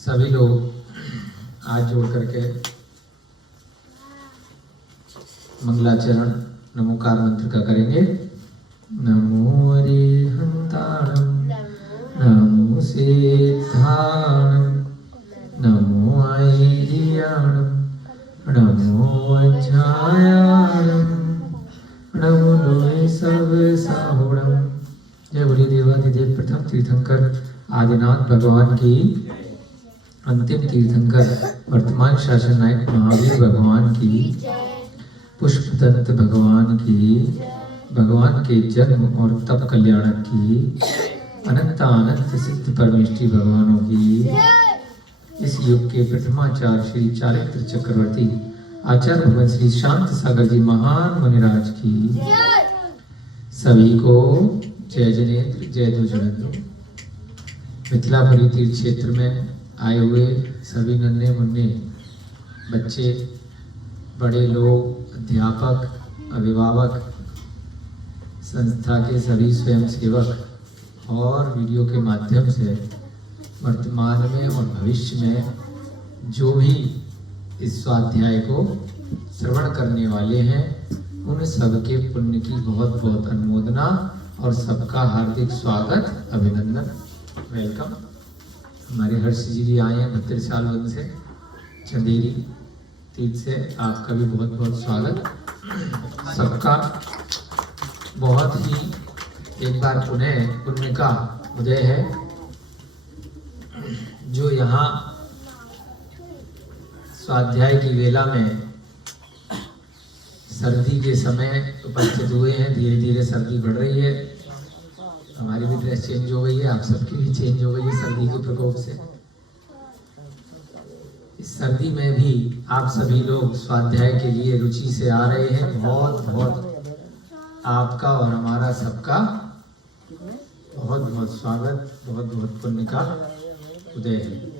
सभी लोग हाथ जोड़ करके मंगलाचरण नमोकार मंत्र का करेंगे। नमो अरिहंताणं नमो सिद्धाणं नमो ऐहियाणं नमो वज्रायाणं नमो लोहे सब साहुणं। जय बोलिए देवाधिदेव प्रथम तीर्थंकर आदिनाथ भगवान की, अंतिम तीर्थंकर वर्तमान शासन नायक महावीर भगवान की, पुष्पदंत भगवान की, भगवान के जन्म और तप कल्याणक की, अनंत अनंत सिद्ध परमेष्ठी भगवानों की, इस युग के प्रथमाचार्य श्री चारित्र चक्रवर्ती आचार्य भगवान श्री शांत सागर जी महान मुनिराज की, सभी को जय जनेन्द्र जय दुर्जनेन्द्र। मिथिलापुरी तीर्थ क्षेत्र में आए हुए सभी नन्हे मुन्ने बच्चे, बड़े लोग, अध्यापक, अभिभावक, संस्था के सभी स्वयंसेवक और वीडियो के माध्यम से वर्तमान में और भविष्य में जो भी इस स्वाध्याय को श्रवण करने वाले हैं, उन सबके पुण्य की बहुत बहुत अनुमोदना और सबका हार्दिक स्वागत, अभिनंदन, वेलकम। हमारे हर्ष जी भी आए हैं 32 साल वन से, चंदेरी तीर्थ से, आपका भी बहुत बहुत स्वागत। सबका बहुत ही एक बार पुनः पुण्य का उदय है। जो यहाँ स्वाध्याय की वेला में सर्दी के समय उपस्थित हुए हैं, धीरे धीरे सर्दी बढ़ रही है, हमारी भी ड्रेस चेंज हो गई है, आप सबकी भी चेंज हो गई है सर्दी के प्रकोप से। इस सर्दी में भी आप सभी लोग स्वाध्याय के लिए रुचि से आ रहे हैं। बहुत बहुत आपका और हमारा सबका बहुत बहुत स्वागत, बहुत बहुत पुण्य का उदय है।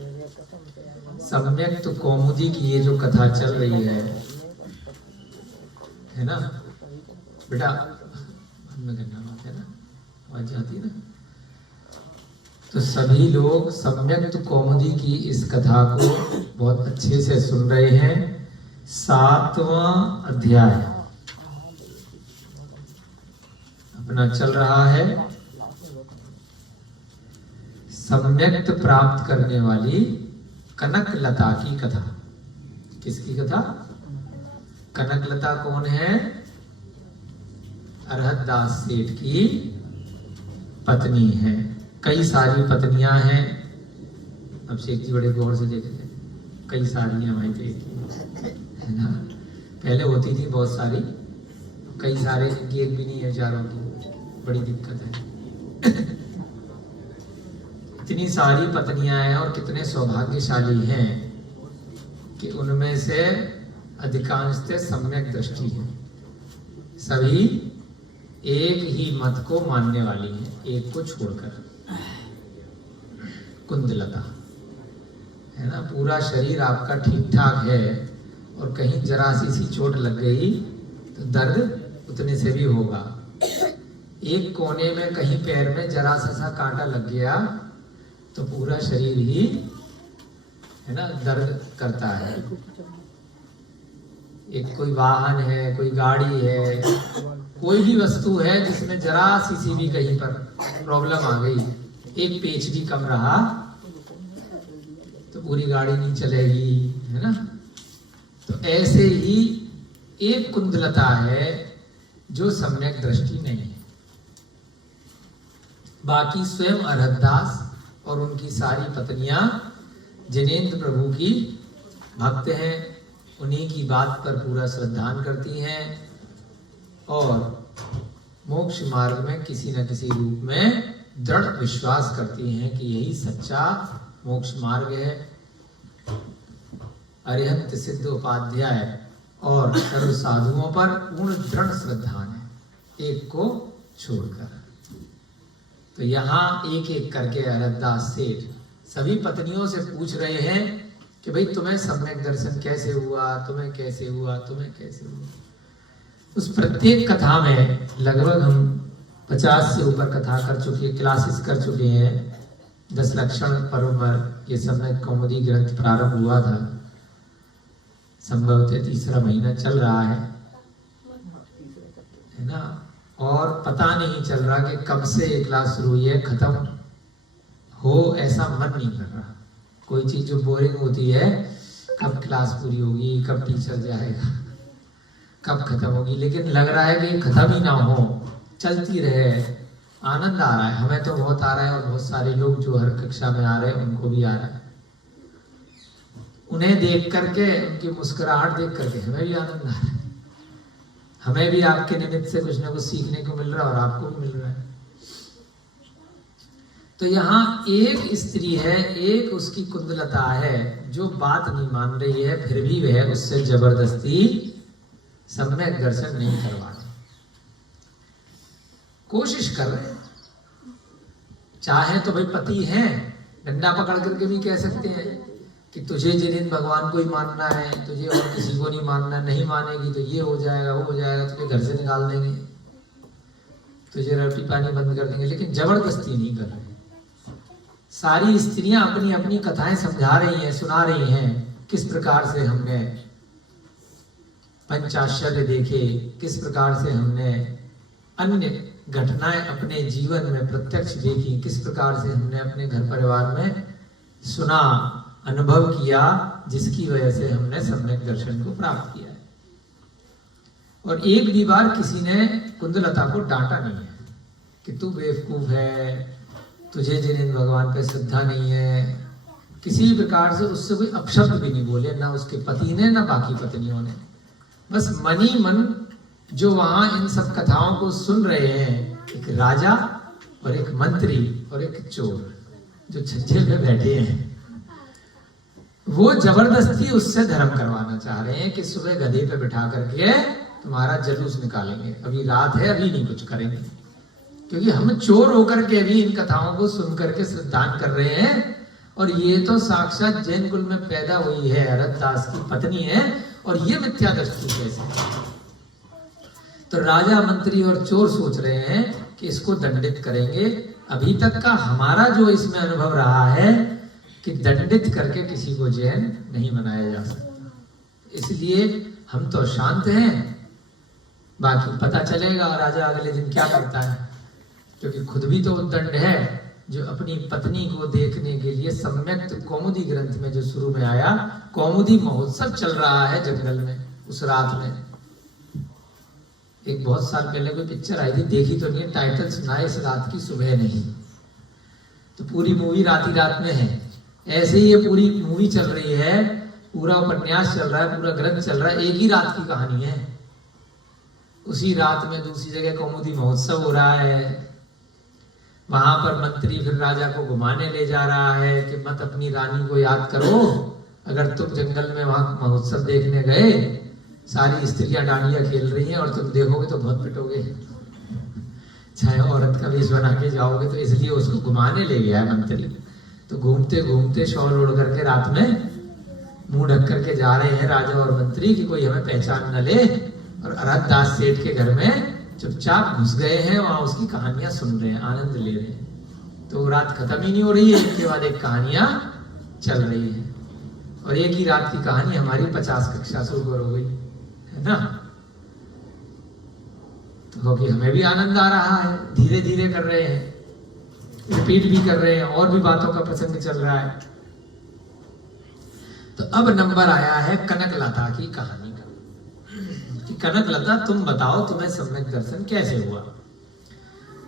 सम्यक तो कौमुदी की ये जो कथा चल रही है ना बेटा, में करना बात है ना, आवाज आती है ना। तो सभी लोग सम्यक कौमुदी की इस कथा को बहुत अच्छे से सुन रहे हैं। 7वां अध्याय अपना चल रहा है। सम्यक प्राप्त करने वाली कनकलता की कथा। किसकी कथा? कनकलता कौन है? अरहत दास सेठ की पत्नी है। कई सारी पत्नियां हैं। अब शेख जी बड़े गौर से देखेंगे, कई सारी हैं भाई है ना। पहले होती थी बहुत सारी, कई सारे जिनकी एक भी नहीं है, चारों की, बड़ी दिक्कत है। इतनी सारी पत्नियां हैं और कितने सौभाग्यशाली हैं कि उनमें से अधिकांशतः सम्यक दृष्टि है। सभी एक ही मत को मानने वाली है, एक को छोड़कर। कुंदलता है ना, पूरा शरीर आपका ठीक ठाक है और कहीं जरा सी चोट लग गई तो दर्द उतने से भी होगा। एक कोने में कहीं पैर में जरा सा कांटा लग गया तो पूरा शरीर ही है ना दर्द करता है। एक कोई वाहन है, कोई गाड़ी है, कोई भी वस्तु है जिसमें जरा सी भी कहीं पर प्रॉब्लम आ गई, एक पेच भी कम रहा तो पूरी गाड़ी नहीं चलेगी, है ना। तो ऐसे ही एक कुंदलता है जो सम्यक दृष्टि नहीं है। बाकी स्वयं अरहतदास और उनकी सारी पत्नियां जनेन्द्र प्रभु की भक्त हैं, उन्हीं की बात पर पूरा श्रद्धान करती हैं और मोक्ष मार्ग में किसी न किसी रूप में दृढ़ विश्वास करती हैं कि यही सच्चा मोक्ष मार्ग है। अरिहंत सिद्ध उपाध्याय और सर्व साधुओं पर पूर्ण दृढ़ श्रद्धान है, एक को छोड़कर। तो यहाँ एक एक करके अरहतदास सेठ सभी पत्नियों से पूछ रहे हैं कि भाई तुम्हें सम्यक दर्शन कैसे हुआ, तुम्हें कैसे हुआ, तुम्हें कैसे हुआ। उस प्रत्येक कथा में लगभग हम 50 से ऊपर कथा कर चुके, क्लासेस कर चुके हैं। 10 लक्षण पर्व पर ये सम्यक कौमुदी ग्रंथ प्रारंभ हुआ था। संभवतः तीसरा महीना चल रहा है ना, और पता नहीं चल रहा कि कब से ये क्लास शुरू हुई है, खत्म हो ऐसा मन नहीं कर रहा। कोई चीज जो बोरिंग होती है, कब क्लास पूरी होगी, कब टीचर जाएगा, कब खत्म होगी, लेकिन लग रहा है कि खत्म ही ना हो, चलती रहे। आनंद आ रहा है, हमें तो बहुत आ रहा है, और बहुत सारे लोग जो हर कक्षा में आ रहे हैं उनको भी आ रहा है। उन्हें देख करके, उनकी मुस्कुराहट देख करके हमें भी आनंद आ रहा है। हमें भी आपके निमित्त से कुछ ना कुछ सीखने को मिल रहा है और आपको भी मिल रहा है। तो यहाँ एक स्त्री है, एक उसकी कुंडलता है जो बात नहीं मान रही है, फिर भी वह उससे जबरदस्ती सम्यक दर्शन नहीं करवा रहे, कोशिश कर रहे हैं। चाहे तो भाई पति हैं, डंडा पकड़ करके भी कह सकते हैं कि तुझे जिन भगवान को ही मानना है, तुझे और किसी को नहीं मानना, नहीं मानेगी तो ये हो जाएगा, वो हो जाएगा, तुझे घर से निकाल देंगे, तुझे रोटी पानी बंद कर देंगे, लेकिन जबरदस्ती नहीं कर रहे। सारी स्त्रियां अपनी अपनी कथाएं समझा रही हैं, सुना रही हैं, किस प्रकार से हमने पंचाश्चर्य देखे, किस प्रकार से हमने अन्य घटनाएं अपने जीवन में प्रत्यक्ष देखी, किस प्रकार से हमने अपने घर परिवार में सुना, अनुभव किया, जिसकी वजह से हमने सम्यक दर्शन को प्राप्त किया है। और एक भी बार किसी ने कुंदलता को डांटा नहीं है कि तू बेवकूफ है, तुझे जिन भगवान पे श्रद्धा नहीं है। किसी भी प्रकार से उससे कोई अपशब्द भी नहीं बोले, ना उसके पति ने, ना बाकी पत्नियों ने। बस मन ही मन जो वहां इन सब कथाओं को सुन रहे हैं, एक राजा और एक मंत्री और एक चोर जो छज्जे पे बैठे हैं, वो जबरदस्ती उससे धर्म करवाना चाह रहे हैं कि सुबह गधे पे बिठा करके तुम्हारा जलूस निकालेंगे, अभी रात है, अभी नहीं कुछ करेंगे। क्योंकि हम चोर होकर के भी इन कथाओं को सुन करके श्रद्धान कर रहे हैं, और ये तो साक्षात जैन कुल में पैदा हुई है, अरदास की पत्नी है, और ये मिथ्या दृष्टि कैसे। तो राजा, मंत्री और चोर सोच रहे हैं कि इसको दंडित करेंगे। अभी तक का हमारा जो इसमें अनुभव रहा है कि दंडित करके किसी को जैन नहीं बनाया जा सकता, इसलिए हम तो शांत हैं, बाकी पता चलेगा राजा अगले दिन क्या करता है। क्योंकि खुद भी तो उद्दंड है, जो अपनी पत्नी को देखने के लिए सम्यक कौमुदी ग्रंथ में जो शुरू में आया, कौमुदी महोत्सव चल रहा है जंगल में। उस रात में एक बहुत साल पहले कोई पिक्चर आई थी, देखी तो नहीं, टाइटल सुना है, इस रात की सुबह नहीं। तो पूरी मूवी रात ही रात में है। ऐसे ही ये पूरी मूवी चल रही है, पूरा उपन्यास चल रहा है, पूरा ग्रंथ चल रहा है, एक ही रात की कहानी है। उसी रात में दूसरी जगह कौमुदी महोत्सव हो रहा है। वहां पर मंत्री फिर राजा को घुमाने ले जा रहा है कि मत अपनी रानी को याद करो, अगर तुम जंगल में वहां महोत्सव देखने गए, सारी स्त्रियां डांडिया खेल रही हैं और तुम देखोगे तो बहुत पिटोगे, चाहे औरत का वेश बना के जाओगे। तो इसलिए उसको घुमाने ले गया है मंत्री। तो घूमते घूमते शॉल ओढ़ करके रात में मुंह ढक करके जा रहे हैं राजा और मंत्री कि कोई हमें पहचान न ले, और अरदास सेठ के घर में चुपचाप घुस गए हैं, वहां उसकी कहानियां सुन रहे हैं, आनंद ले रहे हैं। तो रात खत्म ही नहीं हो रही है, एक के बाद एक कहानियां चल रही है, और एक ही रात की कहानी हमारी 50 कक्षा से ऊपर हो गई है ना। तो क्योंकि हमें भी आनंद आ रहा है, धीरे धीरे कर रहे हैं, रिपीट भी कर रहे हैं, और भी बातों का प्रसंग चल रहा है। तो अब नंबर आया है कनकलता की कहानी का कि कनकलता तुम बताओ, तुम्हें सम्यक दर्शन कैसे हुआ।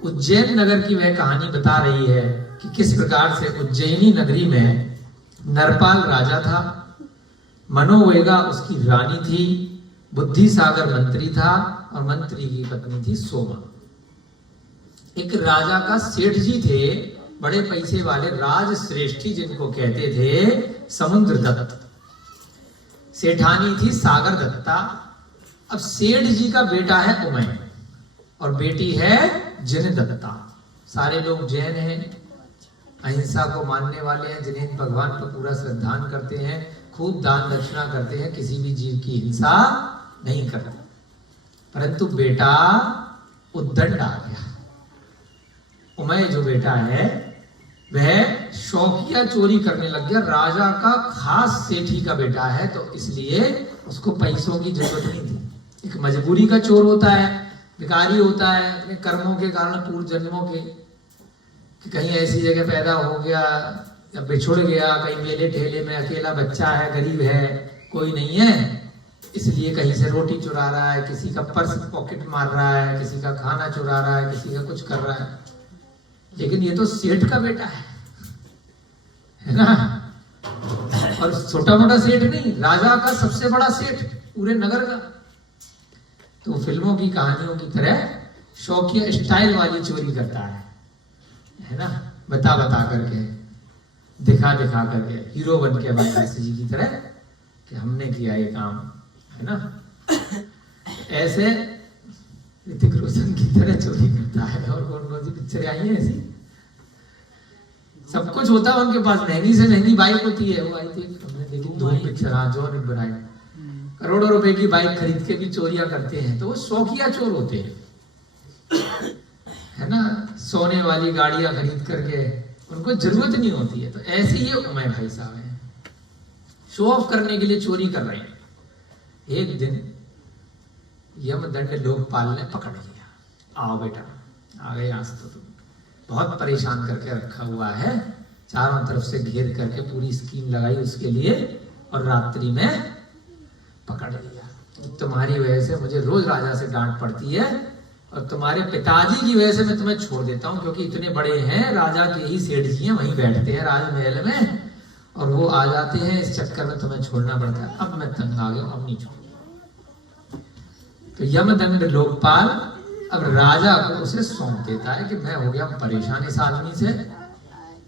उज्जैन नगर की वह कहानी बता रही है कि किस प्रकार से उज्जैनी नगरी में नरपाल राजा था, मनोवेगा उसकी रानी थी, बुद्धि सागर मंत्री था, और मंत्री की पत्नी थी सोमा। एक राजा का सेठ जी थे, बड़े पैसे वाले, राज श्रेष्ठी जिनको कहते थे, समुद्र दत्त। सेठानी थी सागर दत्ता। अब सेठ जी का बेटा है उमय और बेटी है जिन दत्ता। सारे लोग जैन हैं, अहिंसा को मानने वाले हैं, जिन्हें भगवान पर पूरा श्रद्धान करते हैं, खूब दान दक्षिणा करते हैं, किसी भी जीव की हिंसा नहीं करते। परंतु बेटा उद्दंड आ गया। उमय जो बेटा है वह शौकिया चोरी करने लग गया। राजा का खास सेठी का बेटा है तो इसलिए उसको पैसों की जरूरत नहीं थी। एक मजबूरी का चोर होता है, भिखारी होता है अपने कर्मों के कारण, पूर्व जन्मों के, कि कहीं ऐसी जगह पैदा हो गया या बिछुड़ गया, कहीं मेले ठेले में अकेला बच्चा है, गरीब है, कोई नहीं है, इसलिए कहीं से रोटी चुरा रहा है, किसी का पर्स पॉकेट मार रहा है, किसी का खाना चुरा रहा है, किसी का कुछ कर रहा है। लेकिन ये तो सेठ का बेटा है ना, और छोटा मोटा सेठ नहीं, राजा का सबसे बड़ा सेठ पूरे नगर का। तो फिल्मों की कहानियों की तरह शौकिया स्टाइल वाली चोरी करता है ना, बता बता करके, दिखा दिखा करके, हीरो बन के बाईसी जी की तरह कि हमने किया ये काम, है ना। ऐसे ऋतिक रोशन की तरह चोरी करता है। और कौन कौन सी पिक्चर आई है ऐसी, सब कुछ होता है उनके पास, महंगी से महंगी बाइक होती है। वो आई थी हमने देखी, दो पिक्चर, हाँ, जॉन इब्राहिम, करोड़ों रुपए की बाइक खरीद के भी चोरियां करते हैं। तो वो शौकिया चोर होते हैं, है ना, सोने वाली गाड़ियां खरीद करके, उनको जरूरत नहीं होती है। तो ऐसे ही उमय भाई साहब हैं, शो ऑफ करने के लिए चोरी कर रहे हैं। एक दिन यमदंड लोकपाल ने पकड़ लिया, आओ बेटा आ गए, आज तो तुम बहुत परेशान करके रखा हुआ है, चारों तरफ से घेर करके पूरी स्कीम लगाई उसके लिए, और रात्रि में पकड़ लिया। तुम्हारी वजह से मुझे रोज राजा से डांट पड़ती है, और तुम्हारे पिताजी की वजह से मैं तुम्हें छोड़ देता हूँ, क्योंकि इतने बड़े हैं, राजा के ही सेठ जी हैं, वहीं बैठते हैं राजमहल में, और वो आ जाते हैं, इस चक्कर में तुम्हें छोड़ना पड़ता है। अब मैं तंग आ गया, अब नहीं छोड़। तो यमदंड लोकपाल अब राजा को उसे सौंप देता है कि मैं हो गया परेशान इस आदमी से,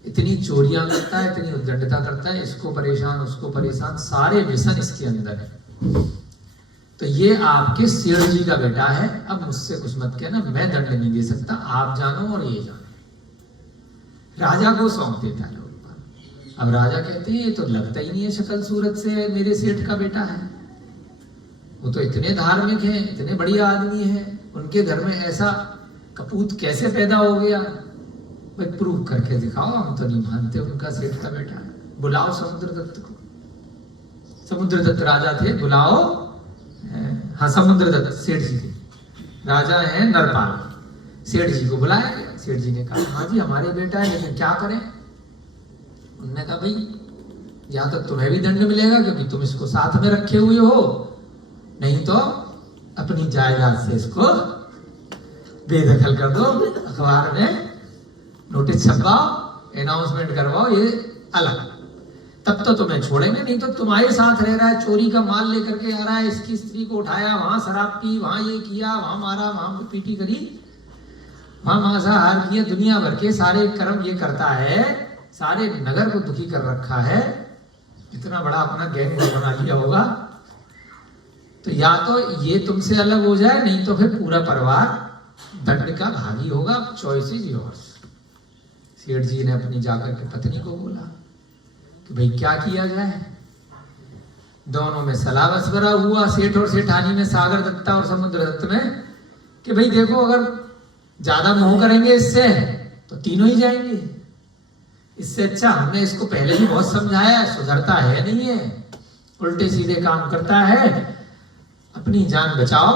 इतनी चोरियां करता है, इतनी उद्दंडता करता है, इसको परेशान उसको परेशान, सारे व्यसन इसके अंदर है। तो ये आपके सेठ जी का बेटा है, अब मुझसे कुछ मत कहना, मैं दंड नहीं दे सकता, आप जानो और ये जाने। राजा को सौंप देता है लोकपाल। अब राजा कहते हैं ये तो लगता ही नहीं है शक्ल सूरत से मेरे सेठ का बेटा है, वो तो इतने धार्मिक हैं, इतने बढ़िया आदमी हैं, उनके घर में ऐसा कपूत कैसे पैदा हो गया? भाई प्रूव करके दिखाओ, हम तो नहीं मानते उनका सेठ का बेटा है। बुलाओ समुद्रदत्त को। समुद्रदत्त राजा थे, बुलाओ। हाँ, समुद्रदत्त सेठ जी थे, राजा है नरपाल, सेठ जी को बुलाया गया। सेठ जी ने कहा हाँ जी हमारे बेटा है, लेकिन क्या करें? उन्होंने कहा भाई या तो तुम्हें भी दंड मिलेगा क्योंकि तुम इसको साथ में रखे हुए हो, नहीं तो अपनी जायदाद से इसको बेदखल कर दो, अखबार में नोटिस छपवाओ, अनाउंसमेंट करवाओ, ये अलग, तब तो तुम्हें छोड़ेंगे, नहीं तो तुम्हारे साथ रह रहा है, चोरी का माल लेकर के आ रहा है, इसकी स्त्री को उठाया, वहां शराब पी, वहां ये किया, वहां मारा, वहां पीटी करी, वहां मांसाहार किया, दुनिया भर के सारे कर्म ये करता है, सारे नगर को दुखी कर रखा है, इतना बड़ा अपना गैंग बना लिया होगा। तो या तो ये तुमसे अलग हो जाए, नहीं तो फिर पूरा परिवार दंड का भागी होगा, चॉइस इज योर्स। सेठ जी ने अपनी जाकर के पत्नी को बोला कि भाई क्या किया जाए? दोनों में सलाह मशवरा हुआ, सेठ और सेठानी में, सागर दत्ता और समुद्र दत्त में, कि भाई देखो अगर ज्यादा मोह करेंगे इससे तो तीनों ही जाएंगे, इससे अच्छा हमने इसको पहले भी बहुत समझाया है, सुधरता है नहीं है, उल्टे सीधे काम करता है, अपनी जान बचाओ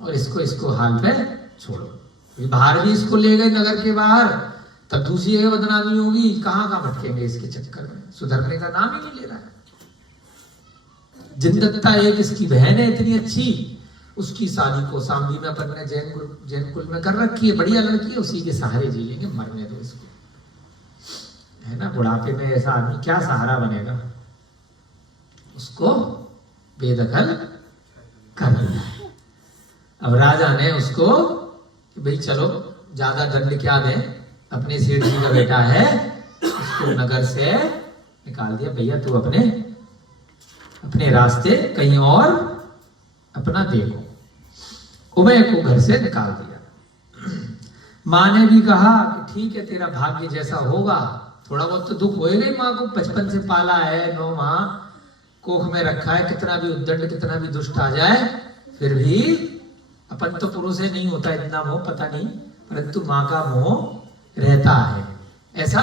और इसको हाल पे छोड़ो। बाहर भी इसको ले गए नगर के बाहर, तब दूसरी जगह बदनामी होगी, कहां भटकेंगे इसके चक्कर में, सुधरने का नाम ही नहीं ले रहा है। जिनदत्ता एक इसकी बहन है इतनी अच्छी, उसकी शादी कौशाम्बी में अपन ने जैन कुल में कर रखी है, बढ़िया लड़की है, उसी के सहारे जी लेंगे, मरने दो इसको, है ना। बुढ़ापे में ऐसा आदमी क्या सहारा बनेगा? उसको बेदखल कर दिया है। अब राजा ने उसको भाई चलो ज्यादा दंड क्या दें, अपने सेठ जी का बेटा है, उसको नगर से निकाल दिया, भैया तू अपने रास्ते कहीं और अपना देखो। उमय को घर से निकाल दिया। माँ ने भी कहा कि ठीक है तेरा भाग्य जैसा होगा, थोड़ा बहुत तो दुख होएगा ही, माँ को बचपन से पाला है, 9 माह कोख में रखा है, कितना भी उद्दंड कितना भी दुष्ट आ जाए फिर भी अपन तो पुरुष से नहीं होता इतना मोह, पता नहीं, परंतु माँ का मोह रहता है। ऐसा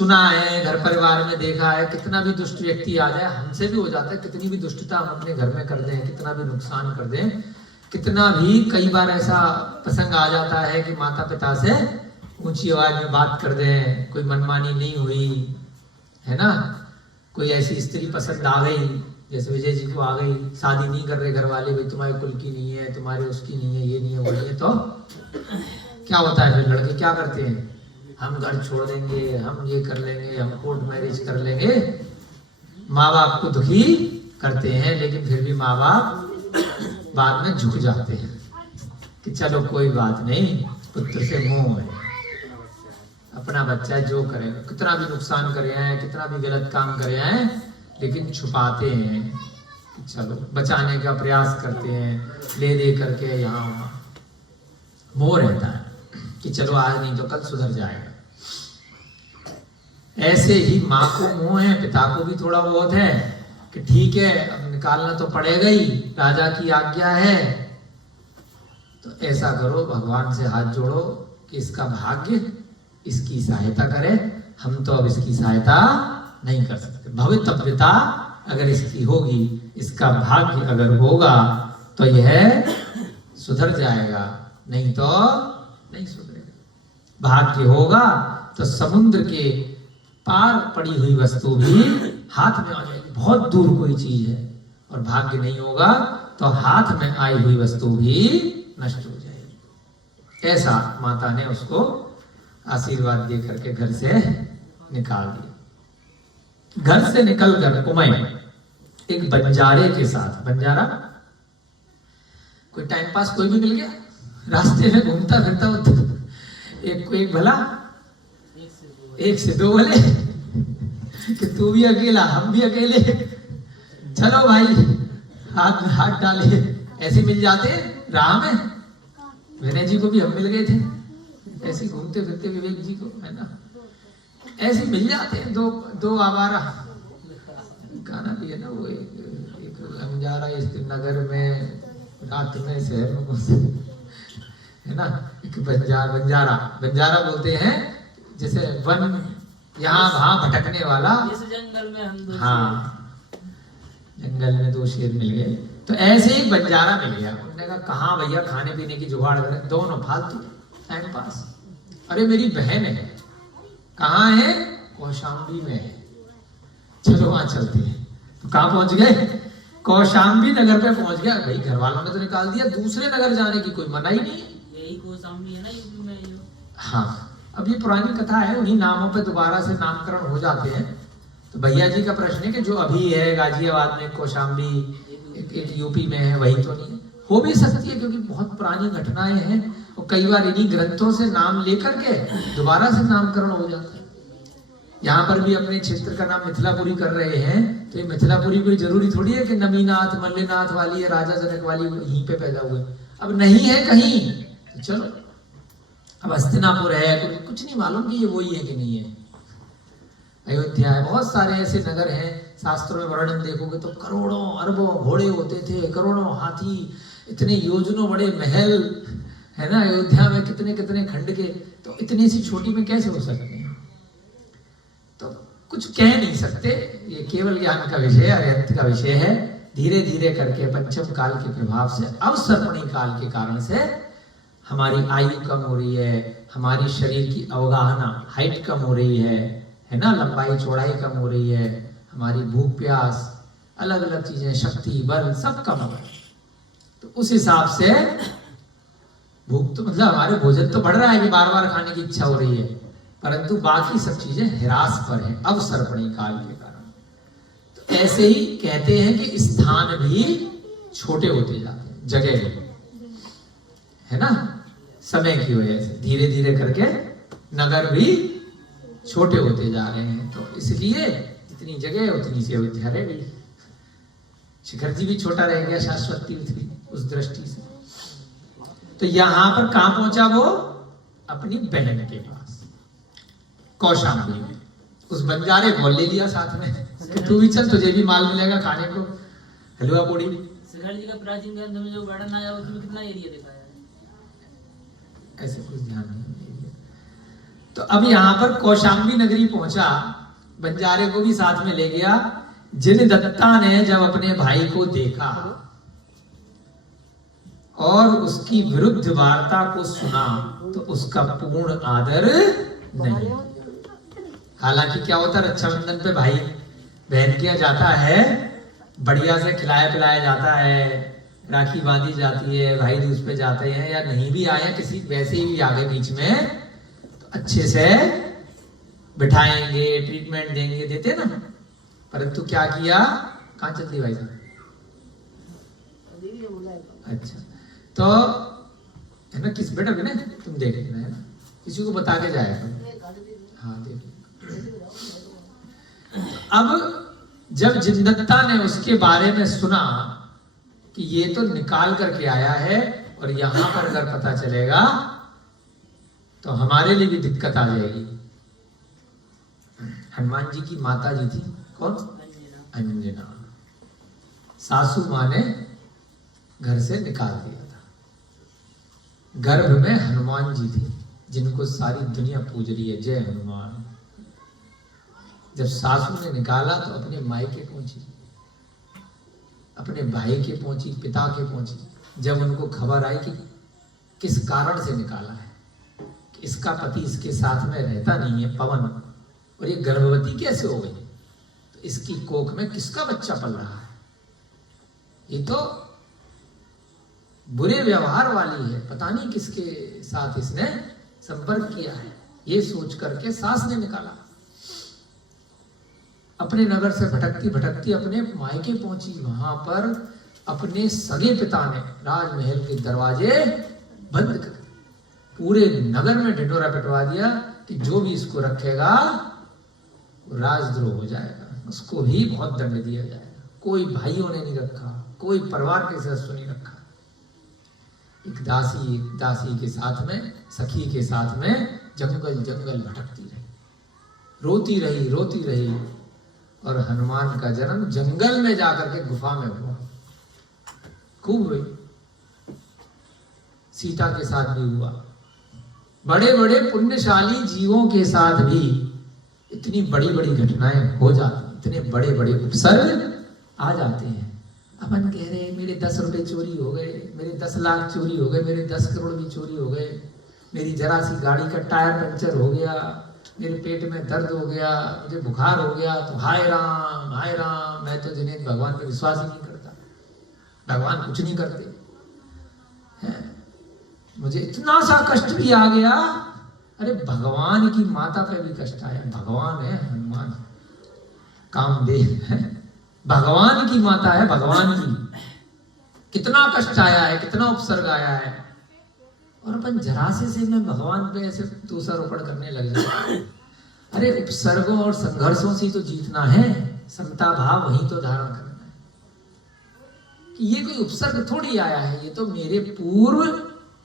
सुना है, घर परिवार में देखा है, कितना भी दुष्ट व्यक्ति आ जाए, हमसे भी हो जाता है, कितनी भी दुष्टता हम अपने घर में कर दें, कितना भी नुकसान कर दें, कितना भी, कई बार ऐसा प्रसंग आ जाता है कि माता पिता से ऊंची आवाज में बात कर दें, कोई मनमानी नहीं हुई है ना, कोई ऐसी स्त्री पसंद आ गई, जैसे विजय जी को आ गई, शादी नहीं कर रहे घर वाले, भाई तुम्हारे कुल की नहीं है, तुम्हारे उसकी नहीं है, ये नहीं है, वो नहीं है, तो क्या होता है फिर लड़के क्या करते हैं, हम घर छोड़ देंगे, हम ये कर लेंगे, हम कोर्ट मैरिज कर लेंगे। माँ बाप को दुखी करते हैं, लेकिन फिर भी माँ बाप बाद में झुक जाते हैं कि चलो कोई बात नहीं, पुत्र से मोह है, अपना बच्चा जो करेगा, कितना भी नुकसान करे हैं, कितना भी गलत काम करे हैं, लेकिन छुपाते हैं कि चलो बचाने का प्रयास करते हैं, ले दे करके यहाँ वहाँ, मोह रहता है कि चलो आज नहीं तो कल सुधर जाएगा। ऐसे ही माँ को मोह है, पिता को भी थोड़ा बहुत है कि ठीक है अब निकालना तो पड़ेगा ही, राजा की आज्ञा है, तो ऐसा करो, भगवान से हाथ जोड़ो कि इसका भाग्य इसकी सहायता करे, हम तो अब इसकी सहायता नहीं कर सकते, भवितव्यता अगर इसकी होगी, इसका भाग्य अगर होगा तो यह सुधर जाएगा, नहीं तो नहीं सुधरेगा। भाग्य होगा तो समुद्र के पार पड़ी हुई वस्तु भी हाथ में आ जाएगी, बहुत दूर कोई चीज है, और भाग्य नहीं होगा तो हाथ में आई हुई वस्तु भी नष्ट हो जाएगी। ऐसा माता ने उसको आशीर्वाद दे करके घर से निकाल दिया। घर से निकलकर उमय एक बंजारे के साथ, बंजारा कोई टाइम पास कोई भी मिल गया रास्ते में घूमता फिरता होता, एक को एक भला, एक से दो बोले कि तू भी अकेला हम भी अकेले, चलो भाई हाथ में हाथ डाले, ऐसे मिल जाते राह में। विनय जी को भी हम मिल गए थे ऐसे घूमते फिरते, विवेक जी को, है ना, ऐसे मिल जाते हैं दो आवारा। गाना भी है ना वो, एक बंजारा इस नगर में रात में शहर में, है ना, एक बंजारा बोलते हैं जैसे वन यहाँ वहां भटकने वाला, इस जंगल में हम हाँ, जंगल में दो शेर मिल गए, तो ऐसे ही बंजारा मिल गया। उन्होंने कहा कहाँ भैया खाने पीने की जुगाड़ करें, दोनों फालतू टाइम पास। अरे मेरी बहन है, कहाँ है, कौशाम्बी में है, चलो वहां चलते हैं। तो कहाँ पहुंच गए, कौशाम्बी नगर पे पहुंच गया। भाई घर वालों ने तो निकाल दिया, दूसरे नगर जाने की कोई मना ही नहीं। यही कौशाम्बी है ना यूपी में। हाँ, अब ये पुरानी कथा है, उन्हीं नामों पे दोबारा से नामकरण हो जाते हैं। तो भैया जी का प्रश्न है कि जो अभी है गाजियाबाद में कौशाम्बी, एक यूपी में है, वही तो नहीं है। हो भी सकती है क्योंकि बहुत पुरानी घटनाएं हैं, और कई बार इन्हीं ग्रंथों से नाम लेकर के दोबारा से नामकरण हो जाता है। यहाँ पर भी अपने क्षेत्र का नाम मिथिलापुरी कर रहे हैं, तो ये मिथिलापुरी कोई जरूरी थोड़ी है कि नमीनाथ मल्लिनाथ वाली या राजा जनक वाली यहीं पे पैदा हुए। अब नहीं है कहीं तो चलो, अब हस्तिनापुर है, कुछ नहीं मालूम कि ये वही है कि नहीं है। अयोध्या है, बहुत सारे ऐसे नगर हैं, शास्त्रों में वर्णन देखोगे तो करोड़ों अरबों घोड़े होते थे, करोड़ों हाथी, इतने योजनों बड़े महल, है ना, अयोध्या में कितने कितने खंड के, तो इतनी सी छोटी में कैसे हो सकते हैं। तो कुछ कह नहीं सकते, ये केवल ज्ञान का विषय है, अरिहंत का विषय है। धीरे धीरे करके पंचम काल के प्रभाव से, अवसर्पणी काल के कारण से हमारी आयु कम हो रही है, हमारी शरीर की अवगाहना, हाइट कम हो रही है ना, लंबाई चौड़ाई कम हो रही है, हमारी भूख प्यास, अलग अलग चीजें, शक्ति बल सब कम हो रहा है। तो उस हिसाब से भूख तो मतलब हमारे भोजन तो बढ़ रहा है कि बार बार खाने की इच्छा हो रही है, परंतु बाकी सब चीजें ह्रास पर है अवसर्पणी काल के कारण। तो ऐसे ही कहते हैं कि स्थान भी छोटे होते जाते हैं, जगह है ना, समय की वजह से धीरे धीरे करके नगर भी छोटे होते जा रहे हैं। तो इसलिए जितनी जगह उतनी सी अयोध्या रह गई। शिखर जी भी छोटा रह गया, शाश्वत तीर्थ भी, उस दृष्टि से। तो यहां पर कहां पहुंचा वो, अपनी बहन के पास कौशाम्बी में। उस बंजारे को ले लिया साथ में कि तू भी चल, तुझे भी माल मिलेगा खाने को, हलवा पूड़ी। शिखर जी का प्राचीन ग्रंथ में जो गार्डन आया उसमें कितना एरिया दिखाया है? ऐसे कुछ ध्यान नहीं। तो अब यहाँ पर कौशाम्बी नगरी पहुंचा, बंजारे को भी साथ में ले गया। जिनदत्ता ने जब अपने भाई को देखा और उसकी विरुद्ध वार्ता को सुना तो उसका पूर्ण आदर नहीं। हालांकि क्या होता है, रक्षाबंधन पे भाई बहन किया जाता है, बढ़िया से खिलाया पिलाया जाता है, राखी बांधी जाती है, भाई दूज पे जाते हैं, या नहीं भी आए किसी वैसे ही आगे बीच में तो अच्छे से बिठाएंगे, ट्रीटमेंट देंगे, देते ना। परंतु क्या किया, कहाँ चल दी भाई साहब? अच्छा, तो है ना, किस बेटा बिना तुम देख लेना, है ना, किसी को बता के जाएगा। हाँ देख। अब जब जिनदत्ता ने उसके बारे में सुना कि ये तो निकाल करके आया है और यहां पर अगर पता चलेगा तो हमारे लिए भी दिक्कत आ जाएगी। हनुमान जी की माता जी थी, कौन? अंजना। सासू माँ ने घर से निकाल दिया था। गर्भ में हनुमान जी थे जिनको सारी दुनिया पूज रही है, जय हनुमान। जब सासू ने निकाला तो अपने मायके पहुंची, अपने भाई के पहुंची, पिता के पहुंची। जब उनको खबर आई कि किस कारण से निकाला है, कि इसका पति इसके साथ में रहता नहीं है, पवन, और ये गर्भवती कैसे हो गई, तो इसकी कोख में किसका बच्चा पल रहा है, ये तो बुरे व्यवहार वाली है, पता नहीं किसके साथ इसने संपर्क किया है। ये सोच करके सास ने निकाला। अपने नगर से भटकती भटकती अपने मायके पहुंची। वहां पर अपने सगे पिता ने राजमहल के दरवाजे बंद कर पूरे नगर में ढिंढोरा पिटवा दिया कि जो भी इसको रखेगा वो राजद्रोह हो जाएगा, उसको भी बहुत दंड दिया जाएगा। कोई भाइयों ने नहीं रखा, कोई परिवार के सदस्य नहीं रखा। एक दासी के साथ में, सखी के साथ में जंगल जंगल भटकती रही, रोती रही। और हनुमान का जन्म जंगल में जाकर के गुफा में हुआ। खूब हुई। सीता के साथ भी हुआ। बड़े बड़े पुण्यशाली जीवों के साथ भी इतनी बड़ी बड़ी घटनाएं हो जाती, इतने बड़े बड़े उपसर्ग आ जाते हैं। अपन कह रहे मेरे 10 रुपए चोरी हो गए, मेरे 10 लाख चोरी हो गए, मेरे 10 करोड़ भी चोरी हो गए, मेरी जरा सी गाड़ी का टायर पंचर हो गया, मेरे पेट में दर्द हो गया, मुझे बुखार हो गया, तो हाय राम। मैं तो जिन्हें भगवान पर विश्वास ही नहीं करता, भगवान कुछ नहीं करते हैं। मुझे इतना सा कष्ट भी आ गया। अरे भगवान की माता पे भी कष्ट आया। भगवान है हनुमान, कामदेव है, भगवान की माता है, भगवान की। कितना कष्ट आया है, कितना उपसर्ग आया है, और अपन जरा से मैं भगवान पे ऐसे दोषारोपण करने लग जाते। अरे उपसर्गों और संघर्षों से तो जीतना है, समता भाव वही तो धारण करना है। कि ये कोई उपसर्ग थोड़ी आया है, ये तो मेरे पूर्व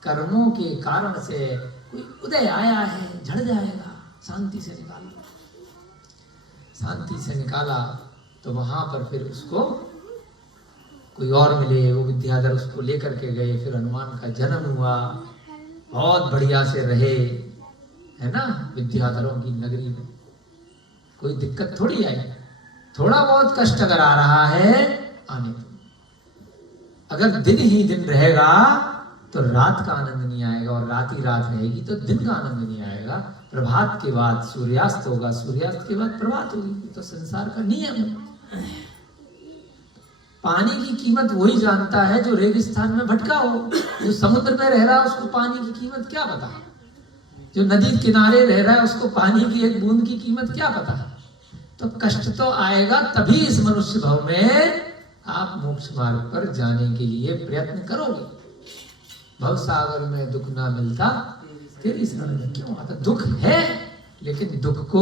कर्मों के कारण से कोई उदय आया है, झड़ जाएगा। शांति से निकाला, शांति से निकाला। तो वहां पर फिर उसको कोई और मिले, वो विद्याधर उसको लेकर के गए। फिर हनुमान का जन्म हुआ, बहुत बढ़िया से रहे, है ना, विद्याधरों की नगरी में। कोई दिक्कत थोड़ी आई। थोड़ा बहुत कष्ट अगर आ रहा है आने दो। अगर दिन ही दिन रहेगा तो रात का आनंद नहीं आएगा, और रात ही रात रहेगी तो दिन का आनंद नहीं आएगा। प्रभात के बाद सूर्यास्त होगा, सूर्यास्त के बाद प्रभात होगी। तो संसार का नियम है। पानी की कीमत वही जानता है जो रेगिस्तान में भटका हो। जो समुद्र में रह रहा है उसको पानी की कीमत क्या पता, जो नदी किनारे रह रहा है उसको पानी की एक बूंद की कीमत क्या पता। तो कष्ट तो आएगा, तभी इस मनुष्य भाव में आप मोक्ष मार्ग पर जाने के लिए प्रयत्न करोगे। भव सागर में दुख ना मिलता तेरी शरण में क्यों आता। दुख है, लेकिन दुख को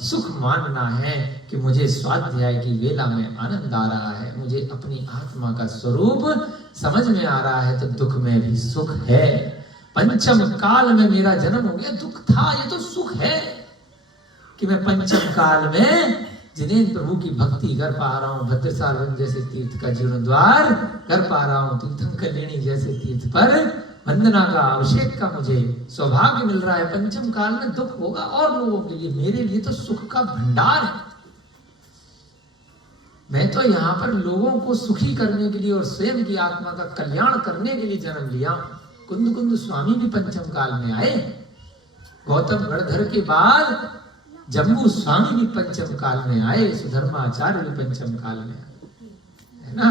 सुख मानना है कि मुझे स्वाध्याय की वेला में आनंद आ रहा है, मुझे अपनी आत्मा का स्वरूप समझ में आ रहा है, तो दुख में भी सुख है। पंचम काल में मेरा जन्म हो गया, दुख था, ये तो सुख है कि मैं पंचम काल में जिन्हें प्रभु की भक्ति कर पा रहा हूँ। भद्रसाल जैसे तीर्थ का जीर्णोद्वार कर पा रहा हूँ, तीर्थंकर लेणी जैसे तीर्थ पर वंदना का, अभिषेक का मुझे सौभाग्य मिल रहा है। पंचम काल में दुख होगा और लोगों के लिए, मेरे लिए तो सुख का भंडार है। मैं तो यहाँ पर लोगों को सुखी करने के लिए और स्वयं की आत्मा का कल्याण करने के लिए जन्म लिया। कुंद कुंद स्वामी भी पंचम काल में आए, गौतम गणधर के बाद जम्बू स्वामी भी पंचम काल में आए, सुधर्माचार्य भी पंचम काल में आए, है ना।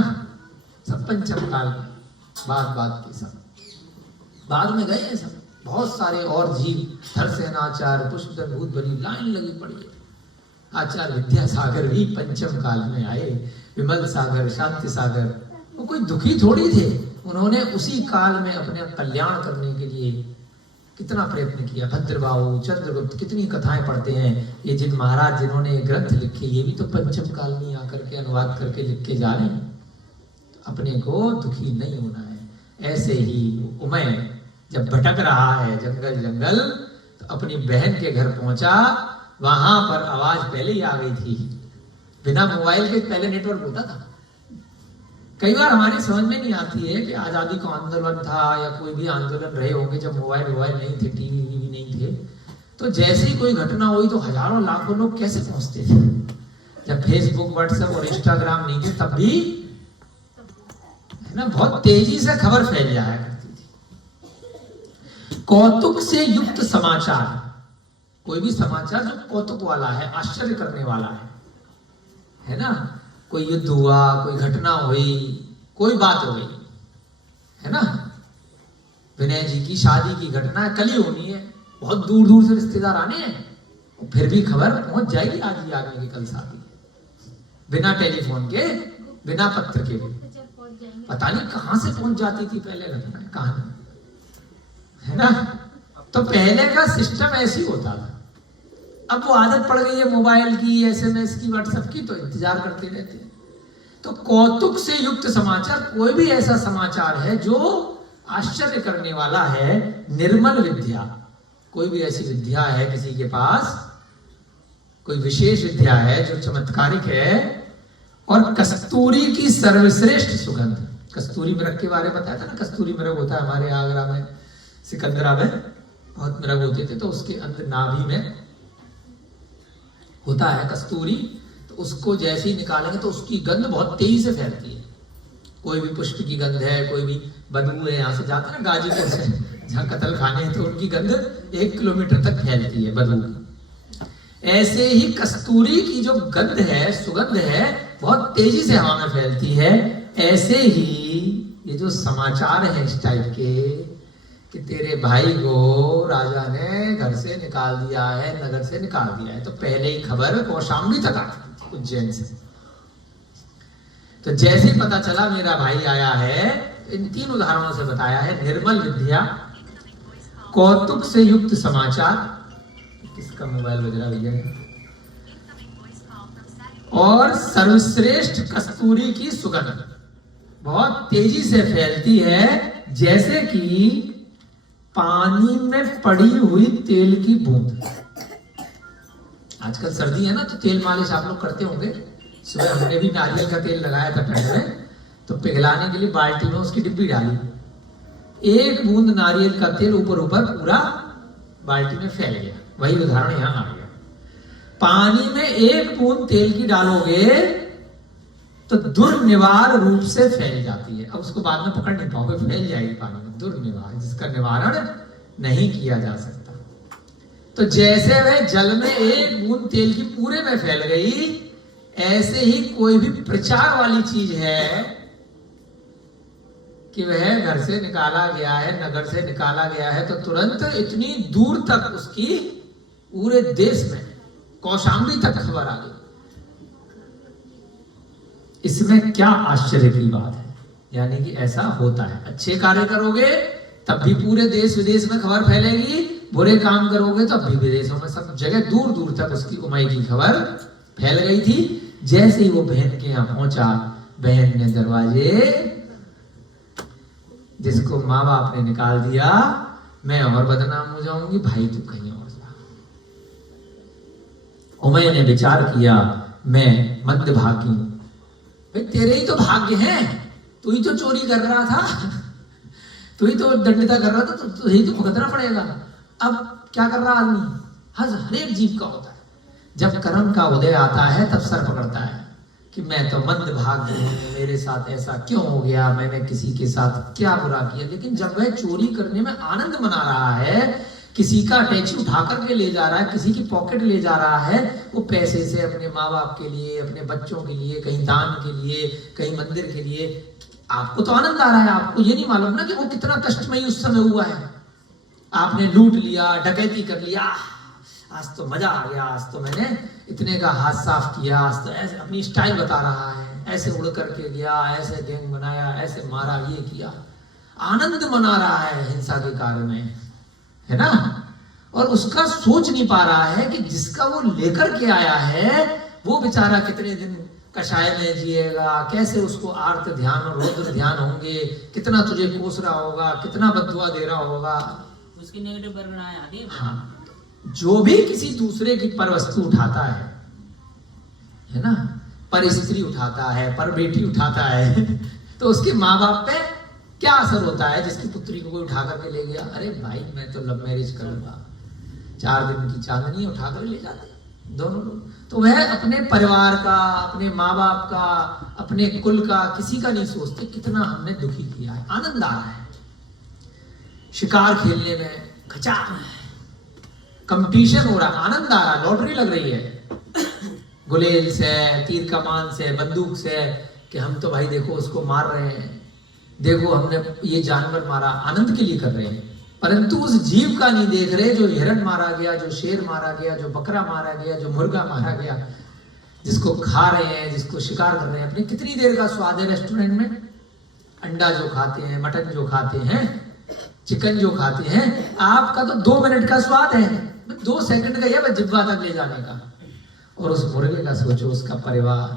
सब पंचम काल में, बात की सब बाद में गए हैं सब। बहुत सारे और जीव, थरसेनाचार्य, पुष्पदन, भूतबली, लाइन लगी पड़ी है। आचार्य विद्यासागर भी पंचम काल में आए, विमल सागर, शांति सागर, वो कोई दुखी थोड़ी थे। उन्होंने उसी काल में अपने कल्याण करने के लिए कितना प्रयत्न किया। भद्रबाहु, चंद्रगुप्त, कितनी कथाएं पढ़ते हैं। ये जिन महाराज जिन्होंने ग्रंथ लिखे, ये भी तो पंचम काल में आकर के अनुवाद करके लिख के जा रहे हैं। अपने को दुखी नहीं होना है। ऐसे ही उमय जब भटक रहा है जंगल जंगल, तो अपनी बहन के घर पहुंचा। वहां पर आवाज पहले ही आ गई थी, बिना मोबाइल के पहले नेटवर्क होता था। कई बार हमारी समझ में नहीं आती है कि आजादी का आंदोलन था या कोई भी आंदोलन रहे होंगे जब मोबाइल नहीं थे, टीवी भी नहीं थे, तो जैसे ही कोई घटना हुई तो हजारों लाखों लोग कैसे पहुंचते थे। जब फेसबुक, व्हाट्सएप और इंस्टाग्राम नहीं थे तब भी, है ना, बहुत तेजी से खबर फैल जाया करती थी। कौतुक से युक्त समाचार, कोई भी समाचार जो कौतुक वाला है, आश्चर्य करने वाला है ना। कोई युद्ध हुआ, कोई घटना हुई, कोई बात हो गई, है ना। विनय जी की शादी की घटना कल ही होनी है, बहुत दूर दूर से रिश्तेदार आने हैं, फिर भी खबर पहुंच जाएगी आज ही आदमी की कल शादी, बिना टेलीफोन के, बिना पत्र के भी। पता नहीं कहां से पहुंच जाती थी पहले घटना, कहां, है ना। तो पहले का सिस्टम ऐसी होता था। अब वो आदत पड़ गई है मोबाइल की, SMS की, व्हाट्सएप की, तो इंतजार करते रहते हैं। तो कौतुक से युक्त समाचार, कोई भी ऐसा समाचार है जो आश्चर्य करने वाला है। निर्मल विद्या, कोई भी ऐसी विद्या है किसी के पास, कोई विशेष विद्या है जो चमत्कारिक है। और कस्तूरी की सर्वश्रेष्ठ सुगंध, कस्तूरी मृग के बारे में बताया था ना। कस्तूरी मृग होता है हमारे आगरा में, सिकंदरा में बहुत मृग होते थे, तो उसके अंदर नाभि में होता है कस्तूरी। तो उसको जैसे ही निकालेंगे तो उसकी गंध बहुत तेजी से फैलती है। कोई भी पुष्प की गंध है, कोई भी बदबू है, यहाँ से जाते हैं ना गाजीपुर से जहाँ कतल खाने हैं, तो उनकी गंध 1 किलोमीटर तक फैलती है बदबू की। ऐसे ही कस्तूरी की जो गंध है, सुगंध है, बहुत तेजी से हवा में फैलती है। ऐसे ही ये जो समाचार है इस टाइप के कि तेरे भाई को राजा ने घर से निकाल दिया है, नगर से निकाल दिया है, तो पहले ही खबर कौशाम्बी तक आती उज्जैन से। तो जैसे ही पता चला मेरा भाई आया है, इन 3 उदाहरणों से बताया है। निर्मल विद्या, कौतुक से युक्त समाचार, किसका मोबाइल बज रहा भैया, और सर्वश्रेष्ठ कस्तूरी की सुगंध, बहुत तेजी से फैलती है, जैसे कि पानी में पड़ी हुई तेल की बूंद। आजकल सर्दी है ना, तो तेल मालिश आप लोग करते होंगे। सुबह हमने भी नारियल का तेल लगाया था पेट में, तो पिघलाने के लिए बाल्टी में उसकी डिब्बी डाली, 1 बूंद नारियल का तेल ऊपर ऊपर पूरा बाल्टी में फैल गया। वही उदाहरण यहाँ आ गया। पानी में 1 बूंद तेल की डालोगे तो दुर्निवार रूप से फैल जाती है। अब उसको बाद में पकड़ नहीं पाओगे, फैल जाएगी पानी में, दुर्निवार, जिसका निवारण नहीं किया जा सकता। तो जैसे वह जल में 1 बूंद तेल की पूरे में फैल गई, ऐसे ही कोई भी प्रचार वाली चीज है कि वह घर से निकाला गया है, नगर से निकाला गया है, तो तुरंत इतनी दूर तक उसकी पूरे देश में कौशाम्बी तक खबर आ गई। इसमें क्या आश्चर्य की बात है। यानी कि ऐसा होता है, अच्छे कार्य करोगे तब भी पूरे देश विदेश में खबर फैलेगी, बुरे काम करोगे तब भी विदेशों में, सब जगह दूर दूर तक उसकी उमय की खबर फैल गई थी। जैसे ही वो बहन के यहाँ पहुंचा, बहन ने दरवाजे, जिसको माँ बाप ने निकाल दिया, मैं और बदनाम हो जाऊंगी, भाई तू कहीं और जा। उमय ने विचार किया, मैं मंदभागी हूं। भाई तेरे ही तो भाग्य है, तू ही तो चोरी कर रहा था, तू ही तो दंडिता कर रहा था, तो यही तो भुगतना पड़ेगा। अब क्या कर रहा आदमी, हर एक जीव का होता है। जब कर्म का उदय आता है तब सर पकड़ता है कि मैं तो मंद भाग्य हूँ, मेरे साथ ऐसा क्यों हो गया, मैंने किसी के साथ क्या बुरा किया। लेकिन जब वह चोरी करने में आनंद मना रहा है, किसी का टैक्सी उठा करके ले जा रहा है, किसी की पॉकेट ले जा रहा है, वो पैसे से अपने माँ बाप के लिए, अपने बच्चों के लिए, कहीं दान के लिए, कहीं मंदिर के लिए, आपको तो आनंद आ रहा है। आपको ये नहीं मालूम ना कि वो कितना कष्टमयी उस समय हुआ है। आपने लूट लिया, डकैती कर लिया, आज तो मजा आ गया, आज तो मैंने इतने का हाथ साफ किया, आज तो ऐसे अपनी स्टाइल बता रहा है, ऐसे उड़ करके गया, ऐसे गैंग बनाया, ऐसे मारा, ये किया, आनंद मना रहा है हिंसा के कार्य में, है ना। और उसका सोच नहीं पा रहा है कि जिसका वो लेकर के आया है वो बेचारा कितने दिन कषाय में जिएगा, कैसे उसको आर्त ध्यान और रौद्र ध्यान होंगे, कितना तुझे कोस रहा होगा, कितना बददुआ दे रहा होगा, उसकी नेगेटिव परिगणनाएं आती है। हाँ, जो भी किसी दूसरे की पर वस्तु उठाता है ना, पर स्त्री उठाता है, पर बेटी उठाता है, तो उसके माँ बाप पे क्या असर होता है। जिसकी पुत्री को कोई उठा करके ले गया, अरे भाई मैं तो लव मैरिज करूंगा, 4 दिन की चांदनी उठा कर ले जाते दोनों लोग। तो वह अपने परिवार का, अपने माँ बाप का, अपने कुल का, किसी का नहीं सोचते कितना हमने दुखी किया है। आनंद आ रहा है शिकार खेलने में, खचा कंपटीशन हो रहा, आनंद आ रहा, लॉटरी लग रही है गुलेल से, तीर कमान से, बंदूक से, कि हम तो भाई देखो उसको मार रहे हैं, देखो हमने ये जानवर मारा, आनंद के लिए कर रहे हैं। परंतु उस जीव का नहीं देख रहे जो हिरण मारा गया, जो शेर मारा गया, जो बकरा मारा गया, जो मुर्गा मारा गया, जिसको खा रहे हैं, जिसको शिकार कर रहे हैं। अपने कितनी देर का स्वाद है रेस्टोरेंट में, अंडा जो खाते हैं, मटन जो खाते हैं, चिकन जो खाते हैं, आपका तो 2 मिनट का स्वाद है, 2 सेकंड का है जिब्वा तक ले जाने का। और उस मुर्गे का सोचो उसका परिवार,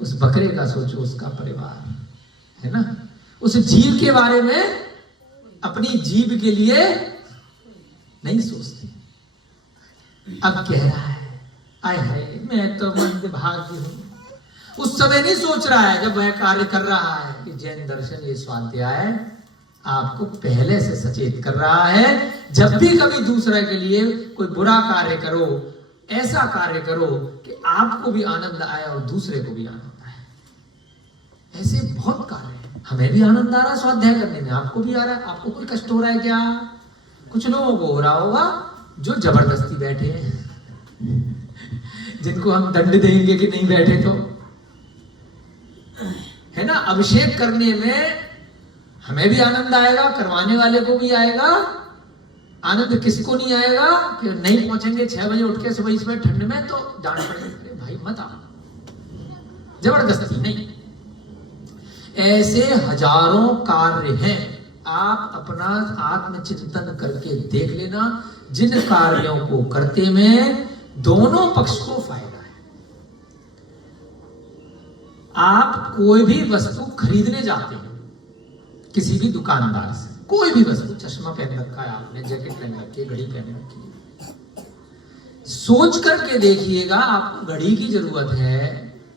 उस बकरे का सोचो उसका परिवार, है ना। उस जीव के बारे में, अपनी जीव के लिए नहीं सोचते। अब कह रहा है आय हाय मैं तो मंद भाग्य हूं। उस समय नहीं सोच रहा है जब वह कार्य कर रहा है कि जैन दर्शन ये स्वाध्याय आपको पहले से सचेत कर रहा है। जब भी कभी दूसरे के लिए कोई बुरा कार्य करो, ऐसा कार्य करो कि आपको भी आनंद आए और दूसरे को भी आनंद आए। ऐसे बहुत कार्य हैं, हमें भी आनंद आ रहा है स्वाध्याय करने में, आपको भी आ रहा है। आपको कोई कष्ट हो रहा है क्या? कुछ लोगों को हो रहा होगा जो जबरदस्ती बैठे हैं, जिनको हम दंड देंगे कि नहीं बैठे तो, है ना। अभिषेक करने में हमें भी आनंद आएगा, करवाने वाले को भी आएगा। आनंद किसको नहीं आएगा कि नहीं पहुंचेंगे 6 बजे उठ के सुबह इसमें ठंड में तो डांट पड़ेगी, भाई मत आओ, जबरदस्ती नहीं। ऐसे हजारों कार्य हैं, आप अपना आत्मचिंतन करके देख लेना। जिन कार्यों को करते में दोनों पक्ष को फायदा है। आप कोई भी वस्तु खरीदने जाते हैं किसी भी दुकानदार से, कोई भी वस्तु, चश्मा पहन रखा है आपने, जैकेट पहन रखी है, घड़ी पहन रखी है, सोच करके देखिएगा आपको घड़ी की जरूरत है,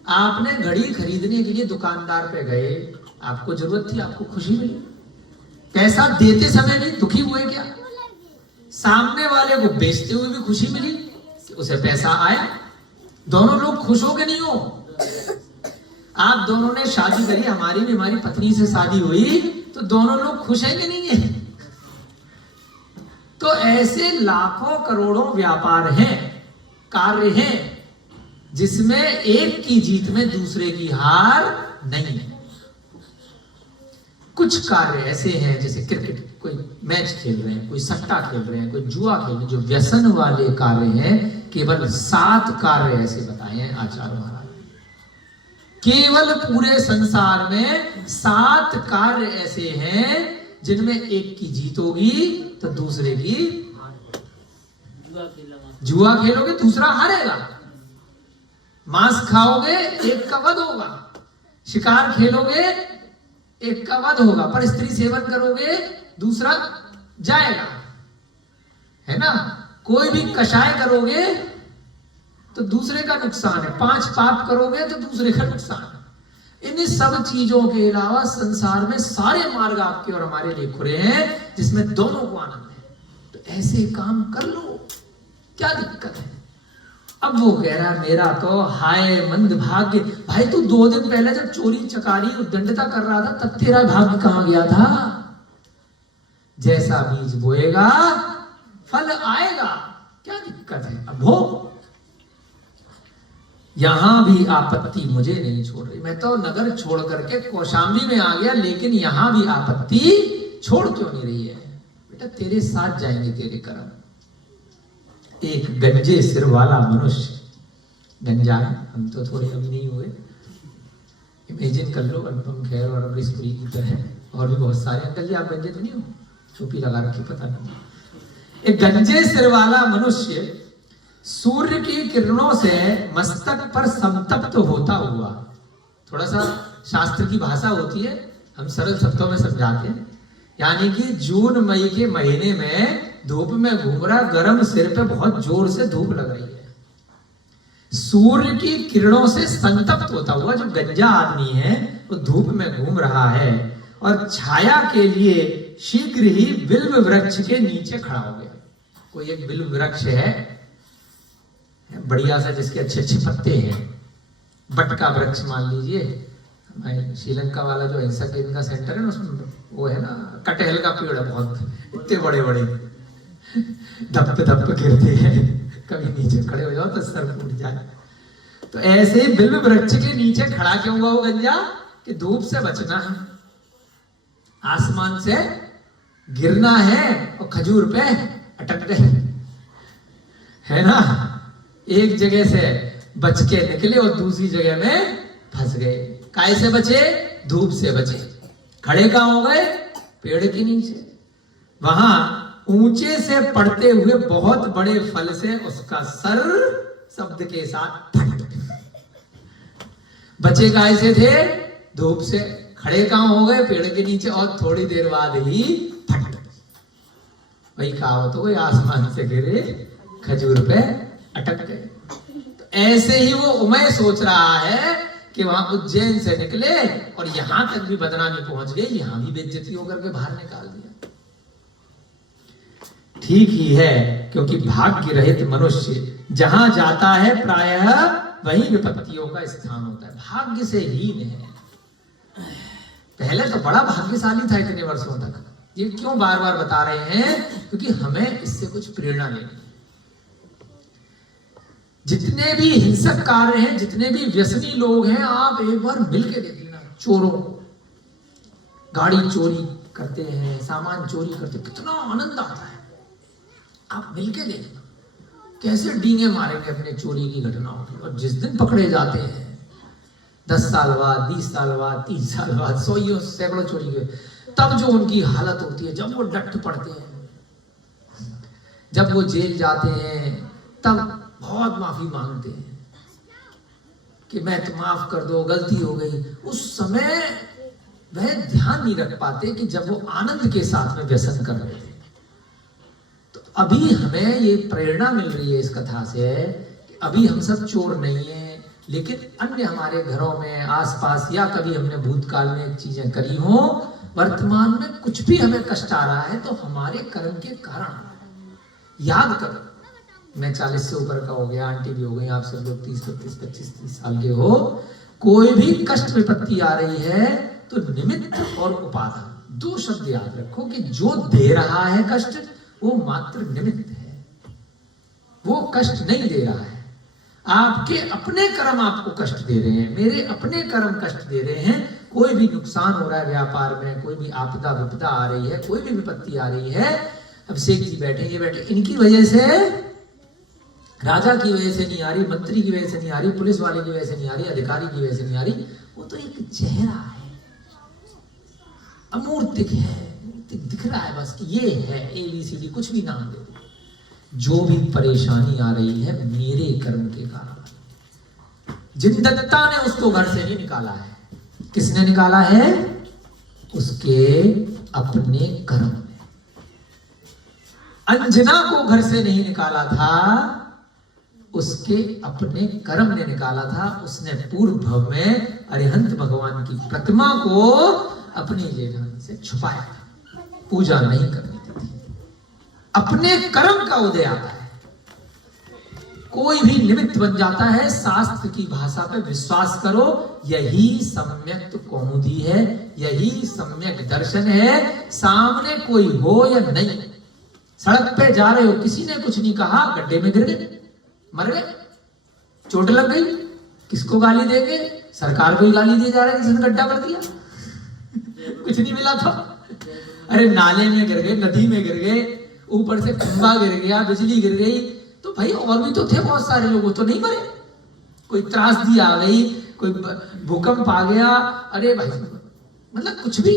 आपने घड़ी खरीदने के लिए दुकानदार पे गए, आपको जरूरत थी, आपको खुशी मिली, पैसा देते समय भी दुखी हुए क्या? सामने वाले को बेचते हुए भी खुशी मिली कि उसे पैसा आया, दोनों लोग खुश हो के नहीं हो? आप दोनों ने शादी करी, हमारी भी हमारी पत्नी से शादी हुई, तो दोनों लोग खुश हैं कि नहीं है? तो ऐसे लाखों करोड़ों व्यापार हैं, कार्य हैं, जिसमें एक की जीत में दूसरे की हार नहीं है। कुछ कार्य ऐसे हैं जैसे क्रिकेट, कोई मैच खेल रहे हैं, कोई सट्टा खेल रहे हैं, कोई जुआ खेल रहे हैं, जो व्यसन वाले कार्य हैं। केवल 7 कार्य ऐसे बताए हैं आचार्य महाराज, केवल पूरे संसार में 7 कार्य ऐसे हैं जिनमें एक की जीत होगी तो दूसरे की, जुआ खेलोगे दूसरा हारेगा, मांस खाओगे एक का वध होगा, शिकार खेलोगे एक का वध होगा, पर स्त्री सेवन करोगे दूसरा जाएगा, है ना। कोई भी कषाय करोगे तो दूसरे का नुकसान है, 5 पाप करोगे तो दूसरे का नुकसान है। इन सब चीजों के अलावा संसार में सारे मार्ग आपके और हमारे लिए खुले हैं जिसमें दोनों को आनंद है। तो ऐसे काम कर लो, क्या दिक्कत है। अब वो कह रहा मेरा तो हाय मंद भाग्य। भाई तू 2 दिन पहले जब चोरी चकारी उद्दंडता कर रहा था तब तेरा भाग्य कहां गया था। जैसा बीज बोएगा फल आएगा, क्या दिक्कत है। अब हो यहां भी आपत्ति मुझे नहीं छोड़ रही। मैं तो नगर छोड़ करके कौशाम्बी में आ गया, लेकिन यहां भी आपत्ति छोड़ क्यों नहीं रही है। बेटा तेरे साथ जाएंगे तेरे कर्म। एक गंजे सिर वाला मनुष्य, गंजा है, हम तो थोड़े अभी नहीं हुए, इमेजिन कर लो अनुपम खेर और अमरीश पुरी की तरह और भी बहुत सारे। अंकल जी आप गंजे तो नहीं हो, टोपी लगा रखी, पता नहीं। एक गंजे सिर वाला मनुष्य सूर्य की किरणों से मस्तक पर संतप्त होता हुआ, थोड़ा सा शास्त्र की भाषा होती है, हम सरल शब्दों में समझाते हैं। यानी कि जून मई के महीने में धूप में घूम रहा, गर्म सिर पे बहुत जोर से धूप लग रही है, सूर्य की किरणों से संतप्त होता हुआ जो गंजा आदमी है वो धूप में घूम रहा है और छाया के लिए शीघ्र ही बिल्व वृक्ष के नीचे खड़ा हो गया। कोई एक बिल्व वृक्ष है बढ़िया सा, जिसके अच्छे अच्छे पत्ते हैं, बट का वृक्ष मान लीजिए। श्रीलंका वाला जो हिंसक इनका सेंटर है ना, उसमें वो है ना कटहल का पेड़ है, बहुत इतने बड़े बड़े, धप धप गिरते हैं, कभी नीचे खड़े हो जाओ तो सर फूट जाए। तो ऐसे बिल्व वृक्ष के नीचे खड़ा क्यों हुआ वो गंजा कि धूप से बचना है, आसमान से गिरना है और खजूर पे अटक गए, है ना। एक जगह से बच के निकले और दूसरी जगह में फंस गए। काय से बचे? धूप से बचे। खड़े कहां हो गए? पेड़ के नीचे। वहां ऊंचे से पड़ते हुए बहुत बड़े फल से उसका सर शब्द के साथ फट। बचे काय से थे? धूप से। खड़े कहां हो गए? पेड़ के नीचे, और थोड़ी देर बाद ही फट। वही कहावत हो गई, आसमान से गिरे खजूर पे अटक गए। तो ऐसे ही वो उमय सोच रहा है कि वहां उज्जैन से निकले और यहां तक भी बदनामी पहुंच गई, यहां भी बेइज्जती होकर के बाहर निकाल दिया। ठीक ही है, क्योंकि भाग्य रहित मनुष्य जहां जाता है प्रायः वहीं विपत्तियों का स्थान होता है। भाग्य से हीन है। पहले तो बड़ा भाग्यशाली था इतने वर्षों तक। ये क्यों बार बार बता रहे हैं? क्योंकि हमें इससे कुछ प्रेरणा लेनी है। जितने भी हिंसक कार्य हैं, जितने भी व्यसनी लोग हैं, आप एक बार मिलके देख लेना। चोरों, गाड़ी चोरी करते हैं, सामान चोरी करते, कितना आनंद आता है। आप मिलके देखना कैसे डींगे मारेंगे अपने चोरी की घटनाओं की। और जिस दिन पकड़े जाते हैं 10 साल बाद, 20 साल बाद, 30 साल बाद, 100 सैकड़ों चोरी के, तब जो उनकी हालत होती है, जब वो डट पड़ते हैं, जब वो जेल जाते हैं, तब बहुत माफी मांगते हैं कि मैं तो माफ कर दो, गलती हो गई। उस समय वह ध्यान नहीं रख पाते कि जब वो आनंद के साथ में व्यसन कर रहे थे। तो अभी हमें ये प्रेरणा मिल रही है इस कथा से कि अभी हम सब चोर नहीं है, लेकिन अन्य हमारे घरों में आसपास या कभी हमने भूतकाल में चीजें करी हो, वर्तमान में कुछ भी हमें कष्ट आ रहा है तो हमारे कर्म के कारण आ रहा है। याद करो, मैं 40 से ऊपर का हो गया, आंटी भी हो गई, आप सब लोग 30, 32, 25, 30 साल के हो। कोई भी कष्ट विपत्ति आ रही है तो निमित्त और उपादान, 2 शब्द याद रखो कि जो दे रहा है कष्ट वो मात्र निमित्त है, वो कष्ट नहीं दे रहा है। आपके अपने कर्म आपको कष्ट दे रहे हैं, मेरे अपने कर्म कष्ट दे रहे हैं। कोई भी नुकसान हो रहा है व्यापार में, कोई भी आपदा विपदा आ रही है, कोई भी विपत्ति आ रही है, अभिषेक जी बैठे, इनकी वजह से, राजा की वजह से नहीं आ रही, मंत्री की वजह से नहीं आ रही, पुलिस वाले की वजह से नहीं आ रही, अधिकारी की वजह से नहीं आ रही। वो तो एक चेहरा है, अमूर्तिक है, दिख रहा है बस कि ये है, ABCD कुछ भी नाम दे दो। जो भी परेशानी आ रही है मेरे कर्म के कारण। जिन दत्ता ने उसको घर से नहीं निकाला है, किसने निकाला है? उसके अपने कर्म ने। अंजना को घर से नहीं निकाला था, उसके अपने कर्म ने निकाला था। उसने पूर्व भव में अरिहंत भगवान की प्रतिमा को अपने जेठानी से छुपाया, पूजा नहीं करनी थी। अपने कर्म का उदय आता है, कोई भी निमित्त बन जाता है। शास्त्र की भाषा पे विश्वास करो, यही सम्यक कौमुदी है, यही सम्यक दर्शन है। सामने कोई हो या नहीं, सड़क पे जा रहे हो, किसी ने कुछ नहीं कहा, गड्ढे में गिर गए, मर गए, चोट लग गई, किसको गाली देंगे? सरकार को ही गाली दी जा रहा है, किसने गड्ढा कर दिया, कुछ नहीं मिला था। अरे नाले में गिर गए, नदी में गिर गए, ऊपर से खंभा गिर गया, बिजली गिर गई, तो भाई और भी तो थे बहुत सारे लोग, तो नहीं मरे। कोई त्रासदी आ गई, कोई भूकंप आ गया, अरे भाई मतलब कुछ भी,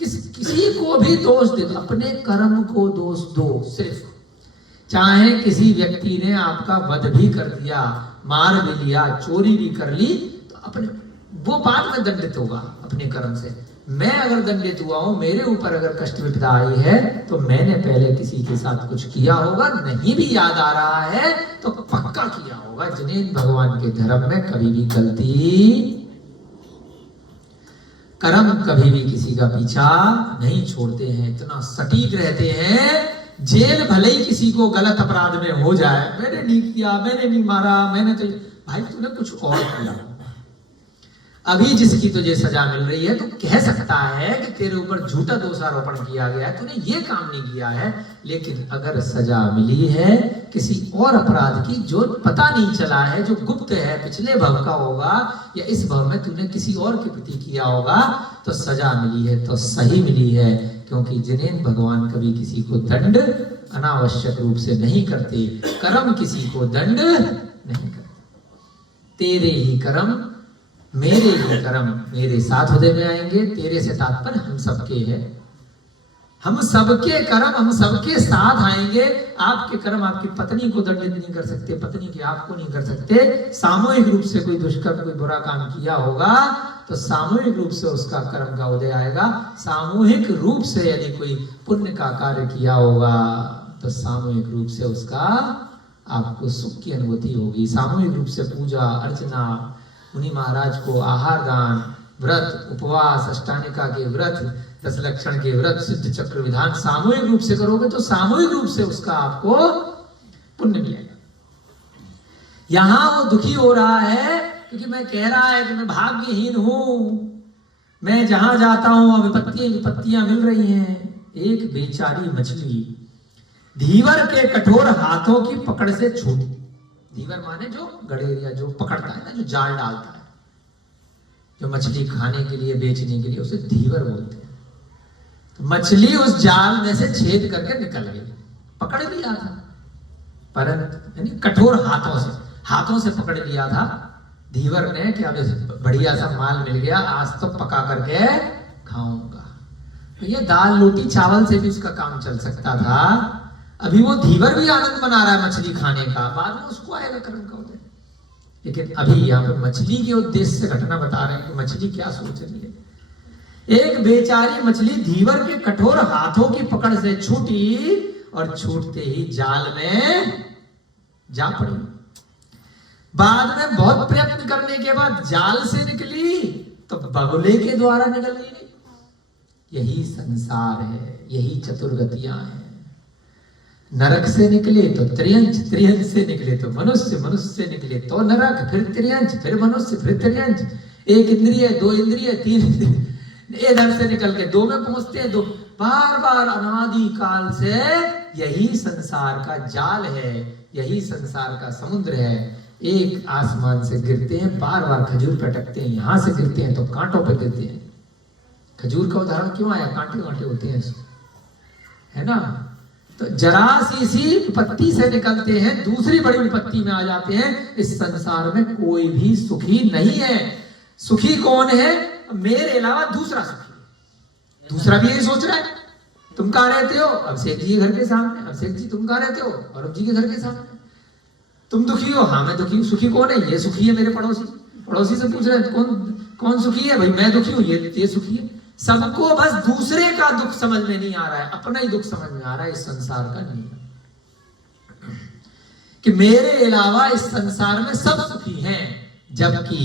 किसी को भी दोष दे दो, अपने कर्म को दोष दो। सिर्फ चाहे किसी व्यक्ति ने आपका वध भी कर दिया, मार भी लिया, चोरी भी कर ली, तो अपने वो बाद में दंडित होगा अपने कर्म से। मैं अगर दंडित हुआ हूं, मेरे ऊपर अगर कष्ट विपदा आई है, तो मैंने पहले किसी के साथ कुछ किया होगा, नहीं भी याद आ रहा है तो पक्का किया होगा। जिन्हें भगवान के धर्म में कभी भी गलती, कर्म कभी भी किसी का पीछा नहीं छोड़ते हैं, इतना सटीक रहते हैं। जेल भले ही किसी को गलत अपराध में हो जाए, मैंने नहीं किया, मैंने नहीं मारा, मैंने तो, भाई तूने कुछ और किया। अभी जिसकी तुझे सजा मिल रही है, तो कह सकता है कि तेरे ऊपर झूठा दोषारोपण किया गया है, तूने ये काम नहीं किया है। लेकिन अगर सजा मिली है किसी और अपराध की जो पता नहीं चला है, जो गुप्त है, पिछले भव का होगा या इस भव में तूने किसी और के प्रति किया होगा, तो सजा मिली है तो सही मिली है। क्योंकि जिन्हें भगवान कभी किसी को दंड अनावश्यक रूप से नहीं करते, कर्म किसी को दंड नहीं करते। तेरे ही कर्म, मेरे ही कर्म मेरे साथ हृदय में आएंगे। तेरे से तात्पर्य हम सबके है, हम सबके कर्म हम सबके साथ आएंगे। आपके कर्म आपकी पत्नी को दंडित नहीं कर सकते, पत्नी के आपको नहीं कर सकते। सामूहिक रूप से कोई दुष्कर्म, कोई बुरा काम किया होगा, तो सामूहिक रूप से उसका कर्म का उदय आएगा। सामूहिक रूप से यदि कोई पुण्य का कार्य किया होगा, तो सामूहिक रूप से उसका आपको सुख की अनुभूति होगी। सामूहिक रूप से पूजा अर्चना, मुनि महाराज को आहार दान, व्रत उपवास, अष्टानिका के व्रत, 10 लक्षण के व्रत, सिद्ध चक्र विधान सामूहिक रूप से करोगे तो सामूहिक रूप से उसका आपको पुण्य मिलेगा। यहां वो दुखी हो रहा है क्योंकि मैं कह रहा है कि मैं भाग्यहीन हूं, मैं जहां जाता हूं विपत्तियां मिल रही हैं। एक बेचारी मछली धीवर के कठोर हाथों की पकड़ से छूटी। धीवर माने जो गड़ेरिया, जो पकड़ता है ना, जो जाल डालता है, जो मछली खाने के लिए, बेचने के लिए, उसे धीवर बोलते हैं। तो मछली उस जाल में से छेद करके निकल गई, पकड़ लिया था, परंतु यानी कठोर हाथों से पकड़ लिया था धीवर ने कि अब बढ़िया सा माल मिल गया, आज तो पका करके खाऊंगा। तो ये दाल रोटी चावल से भी उसका काम चल सकता था। अभी वो धीवर भी आनंद मना रहा है मछली खाने का, बाद में उसको आएगा कर्म का उदय। लेकिन अभी यहाँ पे मछली के उद्देश्य से घटना बता रहे हैं कि मछली क्या सोच रही है। एक बेचारी मछली धीवर के कठोर हाथों की पकड़ से छूटी और छूटते ही जाल में जा पड़ी। बाद में बहुत प्रयत्न करने के बाद जाल से निकली तो बगुले के द्वारा निकल गई। यही संसार है, यही चतुर्गतियां हैं। नरक से निकले तो त्रियंच, त्रियंच से निकले तो मनुष्य, मनुष्य से निकले तो नरक, फिर त्रियंच, फिर मनुष्य, फिर त्रियंच। एक इंद्रिय, 2 इंद्रिय, 3 इंद्रिय, इधर से निकल के 2 में पहुंचते हैं। 2 बार बार अनादि काल से यही संसार का जाल है, यही संसार का समुद्र है। एक आसमान से गिरते हैं, बार बार खजूर पटकते हैं, यहां से गिरते हैं तो कांटों पे गिरते हैं। खजूर का उदाहरण क्यों आया? कांटे कांटे होते हैं, है ना। तो जरा सी विपत्ति से निकलते हैं, दूसरी बड़ी विपत्ति में आ जाते हैं। इस संसार में कोई भी सुखी नहीं है। सुखी कौन है? मेरे अलावा दूसरा सुखी। दूसरा भी यही सोच रहा है। तुम कहां रहते हो? अभिषेक जी के घर के सामने। अभिषेक जी तुम कहां रहते हो? अरुण जी के घर के सामने। तुम दुखी हो? हाँ मैं दुखी हूं। सुखी कौन है? ये सुखी है मेरे पड़ोसी। पड़ोसी से पूछ रहे हैं कौन सुखी है? भाई मैं दुखी हूं, ये सुखी है। सबको बस दूसरे का दुख समझ में नहीं आ रहा है, अपना ही दुख समझ में आ रहा है। इस संसार का नियम कि मेरे अलावा इस संसार में सब सुखी हैं, जबकि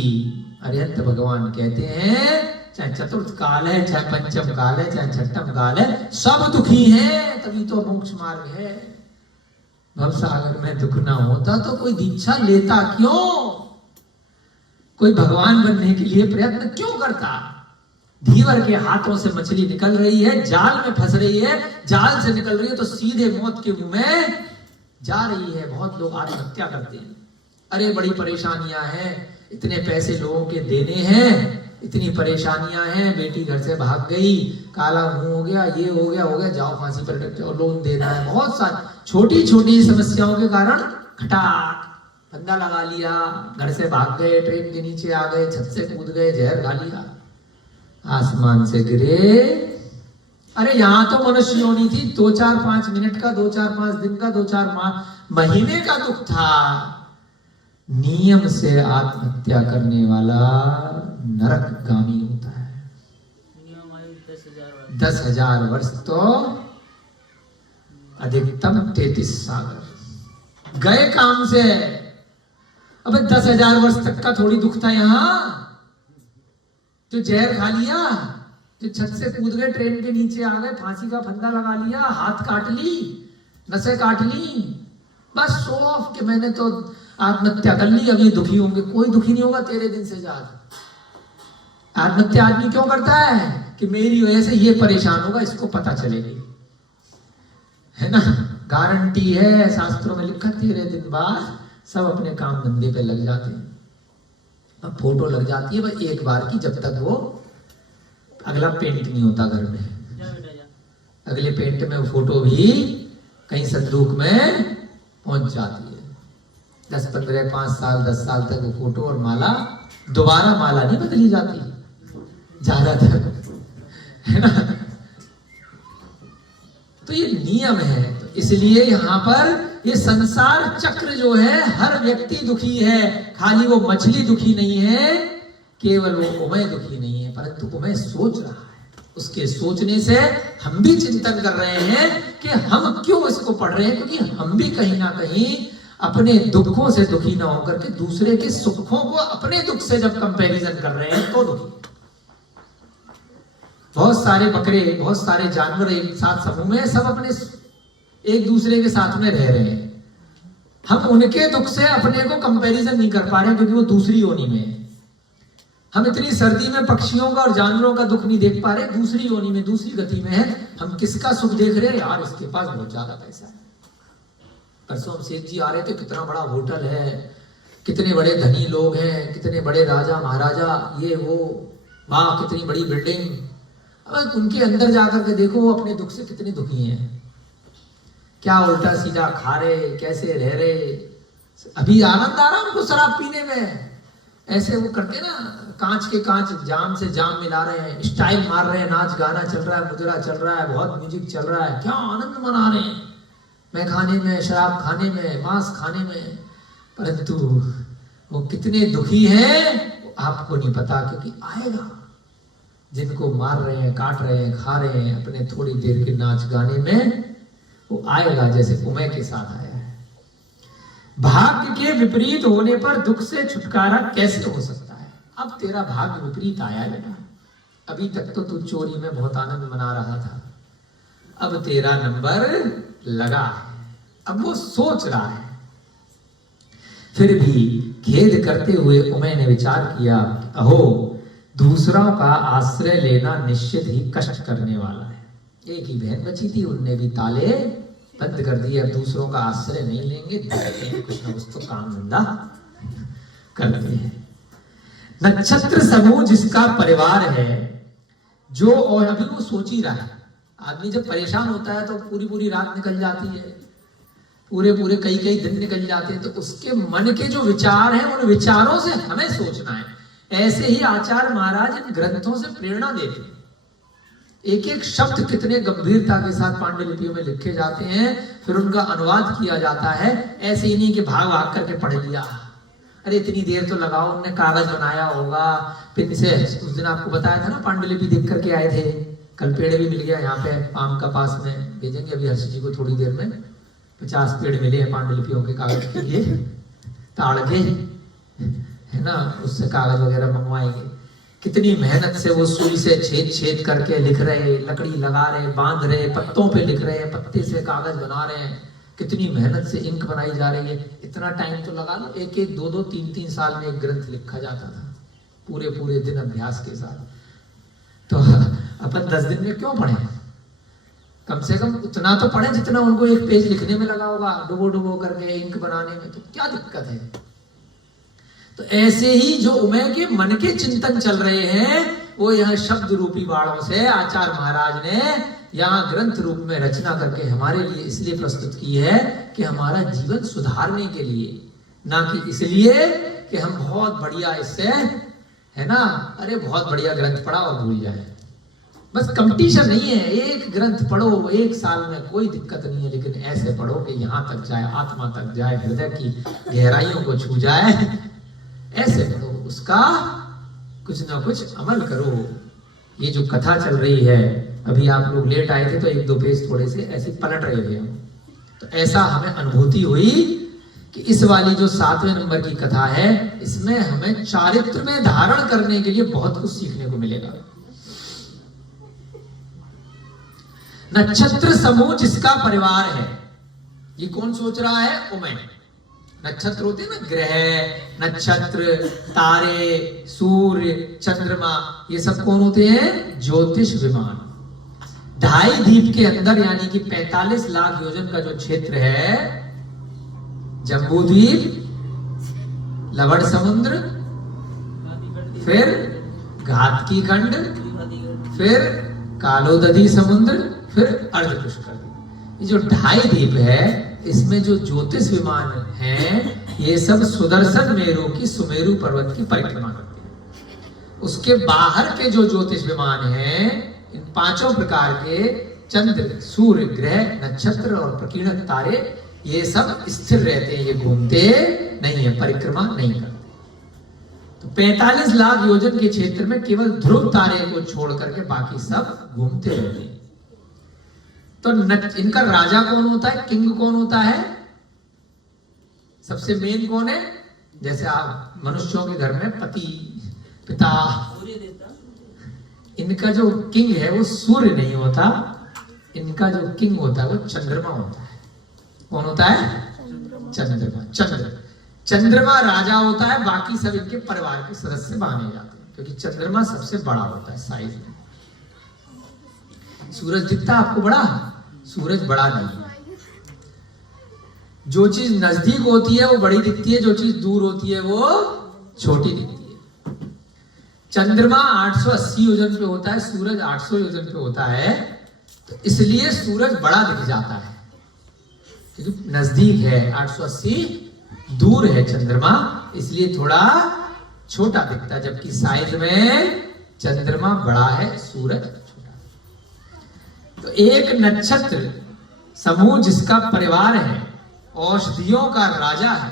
अरिहंत भगवान कहते हैं चाहे चतुर्थ काल है, चाहे पंचम काल है, चाहे छठम काल है, सब दुखी हैं, तभी तो मोक्ष मार्ग है। भवसागर में दुख ना होता तो कोई दीक्षा लेता क्यों? कोई भगवान बनने के लिए प्रयत्न क्यों करता? धीवर के हाथों से मछली निकल रही है, जाल में फंस रही है, जाल से निकल रही है तो सीधे मौत के मुंह में जा रही है। बहुत लोग आत्महत्या करते हैं। अरे बड़ी परेशानियां हैं, इतने पैसे लोगों के देने हैं, इतनी परेशानियां हैं, बेटी घर से भाग गई, काला मुंह हो गया, ये हो गया, जाओ फांसी पर लटक जाओ, लोन देना है। बहुत सारी छोटी छोटी समस्याओं के कारण खटाक फंदा लगा लिया, घर से भाग गए, ट्रेन के नीचे आ गए, छत से कूद गए, जहर खा लिया, आसमान से गिरे। अरे यहाँ तो मनुष्य योनि थी, 2-4-5 मिनट का, 2-4-5 दिन का, 2-4 महीने का दुख था। नियम से आत्महत्या करने वाला नरकगामी होता है। 10,000 वर्ष तो अधिकतम 33 सागर गए काम से। अबे 10,000 वर्ष तक का थोड़ी दुख था यहाँ। जो जहर खा लिया, जो छत से कूद गए, ट्रेन के नीचे आ गए, फांसी का फंदा लगा लिया, हाथ काट ली, नसें काट ली, बस शो ऑफ कि मैंने तो आत्महत्या कर ली, अब ये दुखी होंगे। कोई दुखी नहीं होगा तेरे दिन से ज्यादा। आत्महत्या आदमी क्यों करता है? कि मेरी वजह से ये परेशान होगा, इसको पता चलेगी, है ना। गारंटी है, शास्त्रों में लिखा, 13 दिन बाद सब अपने काम धंधे पे लग जाते हैं। अब फोटो लग जाती है बस एक बार की, जब तक वो अगला पेंट नहीं होता घर में। अगले पेंट में वो फोटो भी कहीं संदूक में पहुंच जाती है। 10, 15, 5 साल, 10 साल तक वो फोटो और माला, दोबारा माला नहीं बदली जाती ज्यादातर, है ना। तो ये नियम है। तो इसलिए यहाँ पर ये संसार चक्र जो है, हर व्यक्ति दुखी है। खाली वो मछली दुखी नहीं है, केवल वो उमय दुखी नहीं है, परंतु उमय सोच रहा है। उसके सोचने से हम भी चिंतन कर रहे हैं कि हम क्यों इसको पढ़ रहे हैं, क्योंकि हम भी कहीं ना कहीं अपने दुखों से दुखी ना होकर के दूसरे के सुखों को अपने दुख से जब कंपैरिजन कर रहे हैं तो दुखी। बहुत सारे बकरे, बहुत सारे जानवर एक साथ समूह में, सब अपने एक दूसरे के साथ में रह रहे हैं। हम उनके दुख से अपने को कंपैरिजन नहीं कर पा रहे क्योंकि वो दूसरी योनि में है। हम इतनी सर्दी में पक्षियों का और जानवरों का दुख नहीं देख पा रहे, दूसरी योनि में, दूसरी गति में है। हम किसका सुख देख रहे हैं? यार इसके पास बहुत ज्यादा पैसा है। परसों हम सेठ जी आ रहे थे, कितना बड़ा होटल है, कितने बड़े धनी लोग हैं, कितने बड़े राजा महाराजा, ये वो, वाह कितनी बड़ी बिल्डिंग। अब उनके अंदर जाकर के देखो वो अपने दुख से कितने दुखी हैं। क्या उल्टा सीधा खा रहे, कैसे रह रहे। अभी आनंद आ रहा उनको शराब पीने में, ऐसे वो करते ना, कांच के कांच जाम से जाम मिला रहे हैं, स्टाइल मार रहे हैं, नाच गाना चल रहा है, मुजरा चल रहा है, बहुत म्यूजिक चल रहा है, क्या आनंद मना रहे हैं मैं खाने में, शराब खाने में, मांस खाने में। परंतु वो कितने दुखी हैं आपको नहीं पता, क्योंकि आएगा। जिनको मार रहे हैं, काट रहे हैं, खा रहे हैं अपने थोड़ी देर के नाच गाने में, वो आएगा जैसे उमय के साथ आया है। भाग्य के विपरीत होने पर दुख से छुटकारा कैसे हो सकता है? अब तेरा भाग्य विपरीत आया बेटा। अभी तक तो तू चोरी में बहुत आनंद मना रहा था, अब तेरा नंबर लगा है, अब वो सोच रहा है। फिर भी खेद करते हुए उमय ने विचार किया, अहो दूसरों का आश्रय लेना निश्चित ही कष्ट करने वाला है। एक ही बहन बची थी, उनने भी ताले बंद कर दिए। अब दूसरों का आश्रय नहीं लेंगे, देखते हैं कुछ ना कुछ तो काम धंधा करते हैं। नक्षत्र समूह जिसका परिवार है, जो, और अभी वो सोच ही रहा है। आदमी जब परेशान होता है तो पूरी पूरी रात निकल जाती है, पूरे पूरे कई कई दिन निकल जाते हैं, तो उसके मन के जो विचार हैं उन विचारों से हमें सोचना है। ऐसे ही आचार्य महाराज इन ग्रंथों से प्रेरणा देते हैं। एक एक शब्द कितने गंभीरता के साथ पांडुलिपियों में लिखे जाते हैं, फिर उनका अनुवाद किया जाता है। ऐसे ही नहीं कि भाग भाग करके पढ़ लिया, अरे इतनी देर तो लगाओ, उनने कागज बनाया होगा पिन से। उस दिन आपको बताया था ना, पांडुलिपि देख करके आए थे, कल पेड़ भी मिल गया यहाँ पे आम का पास में, भेजेंगे अभी हर्ष जी को थोड़ी देर में। 50 पेड़ मिले हैं पांडुलिपियों के कागज के लिए, ताड़ के, है ना, उससे कागज वगैरह मंगवाएंगे। कितनी मेहनत से वो सुई से छेद छेद करके लिख रहे, लकड़ी लगा रहे, बांध रहे, पत्तों पे लिख रहे हैं, पत्ते से कागज बना रहे हैं, कितनी मेहनत से इंक बनाई जा रही है। इतना टाइम तो लगा लो, एक एक दो दो तीन तीन साल में एक ग्रंथ लिखा जाता था, पूरे पूरे दिन अभ्यास के साथ। तो अपन 10 दिन में क्यों पढ़े? कम से कम उतना तो पढ़े जितना उनको एक पेज लिखने में लगा होगा, डुबो डुबो करके इंक बनाने में। तो क्या दिक्कत है? तो ऐसे ही जो उमय के मन के चिंतन चल रहे हैं, वो यह शब्द रूपी बाणों से आचार्य महाराज ने यहाँ ग्रंथ रूप में रचना करके हमारे लिए इसलिए प्रस्तुत की है कि हमारा जीवन सुधारने के लिए, ना कि इसलिए कि हम बहुत बढ़िया इससे, है ना, अरे बहुत बढ़िया ग्रंथ पढ़ा और भूल जाए। बस कंपटीशन नहीं है, एक ग्रंथ पढ़ो एक साल में कोई दिक्कत नहीं है, लेकिन ऐसे पढ़ो कि यहाँ तक जाए, आत्मा तक जाए, हृदय की गहराइयों को छू जाए। ऐसे पढ़ो, उसका कुछ ना कुछ अमल करो। ये जो कथा चल रही है, अभी आप लोग लेट आए थे तो एक दो पेज थोड़े से ऐसे पलट रहे थे हम, तो ऐसा हमें अनुभूति हुई कि इस वाली जो 7वें नंबर की कथा है, इसमें हमें चारित्र में धारण करने के लिए बहुत कुछ सीखने को मिलेगा। नक्षत्र समूह जिसका परिवार है, ये कौन सोच रहा है? उमय। नक्षत्र होते हैं ना, ग्रह, नक्षत्र, तारे, सूर्य, चंद्रमा, ये सब कौन होते हैं? ज्योतिष विमान। 2.5 द्वीप के अंदर, यानी कि 45 लाख योजन का जो क्षेत्र है, जम्बू द्वीप, लवण समुद्र, फिर घातकी खंड, फिर कालोदधी समुद्र, फिर अर्धपुष्कर। ये जो 2.5 द्वीप है, इसमें जो ज्योतिष विमान हैं, ये सब सुदर्शन मेरु की सुमेरु पर्वत की परिक्रमा करते हैं। उसके बाहर के जो ज्योतिष विमान हैं, इन 5 प्रकार के, चंद्र, सूर्य, ग्रह, नक्षत्र और प्रकीर्णक तारे, ये सब स्थिर रहते हैं, ये घूमते नहीं है, परिक्रमा नहीं करते। तो 45 लाख योजन के क्षेत्र में केवल ध्रुव तारे को छोड़ करके बाकी सब घूमते रहते हैं। तो इनका राजा कौन होता है? किंग कौन होता है? सबसे मेन कौन है? जैसे आप मनुष्यों के घर में पति, पिता, इनका जो किंग है वो सूर्य नहीं होता, इनका जो किंग होता है वो चंद्रमा होता है। कौन होता है? चंद्रमा। चंद्रमा राजा होता है, बाकी सब इनके परिवार के सदस्य माने जाते हैं, क्योंकि चंद्रमा सबसे बड़ा होता है साइज में। सूरज दिखता आपको बड़ा, सूरज बड़ा नहीं है। जो चीज नजदीक होती है वो बड़ी दिखती है, जो चीज दूर होती है वो छोटी दिखती है। चंद्रमा 880 योजन पे होता है, सूरज 800 योजन पे होता है, तो इसलिए सूरज बड़ा दिख जाता है, क्योंकि नजदीक है। 880 दूर है चंद्रमा, इसलिए थोड़ा छोटा दिखता है, जबकि साइज में चंद्रमा बड़ा है, सूरज छोटा। तो एक नक्षत्र समूह जिसका परिवार है, औषधियों का राजा है,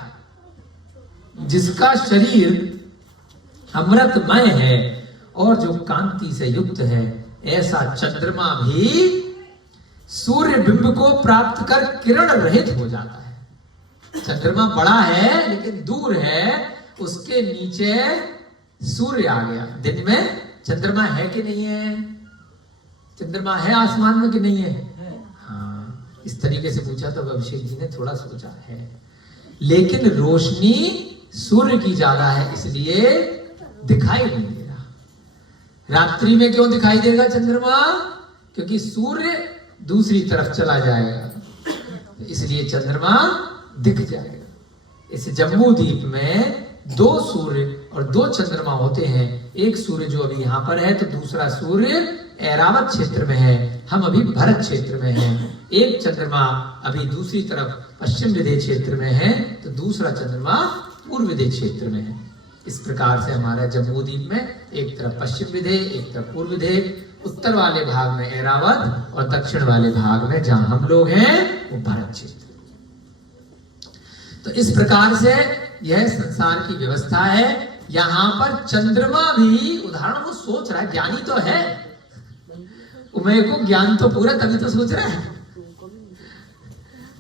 जिसका शरीर अमृतमय है और जो कांति से युक्त है, ऐसा चंद्रमा भी सूर्य बिंब को प्राप्त कर किरण रहित हो जाता है। चंद्रमा बड़ा है लेकिन दूर है, उसके नीचे सूर्य आ गया। दिन में चंद्रमा है कि नहीं है? चंद्रमा है आसमान में कि नहीं है? हाँ, इस तरीके से पूछा तो अभिषेक जी ने थोड़ा सोचा है, लेकिन रोशनी सूर्य की ज्यादा है, इसलिए दिखाई नहीं दे रहा। रात्रि में क्यों दिखाई देगा चंद्रमा? क्योंकि सूर्य दूसरी तरफ चला जाएगा, इसलिए चंद्रमा दिख जाएगा। इस जम्बू द्वीप में 2 सूर्य और 2 चंद्रमा होते हैं। एक सूर्य जो अभी यहाँ पर है, तो दूसरा सूर्य ऐरावत क्षेत्र में है, हम अभी भरत क्षेत्र में हैं। एक चंद्रमा अभी दूसरी तरफ पश्चिम विदेह क्षेत्र में है, तो दूसरा चंद्रमा पूर्व विदेह क्षेत्र में है। इस प्रकार से हमारा जम्बू द्वीप में एक तरफ पश्चिम विदेह, एक तरफ पूर्व विदेह, उत्तर वाले भाग में ऐरावत और दक्षिण वाले भाग में जहां हम लोग हैं वो भरत क्षेत्र। तो इस प्रकार से यह संसार की व्यवस्था है। यहां पर चंद्रमा भी, उदाहरण वो सोच रहा है, ज्ञानी तो है, उमय को ज्ञान तो पूरा, तभी तो सोच रहा है।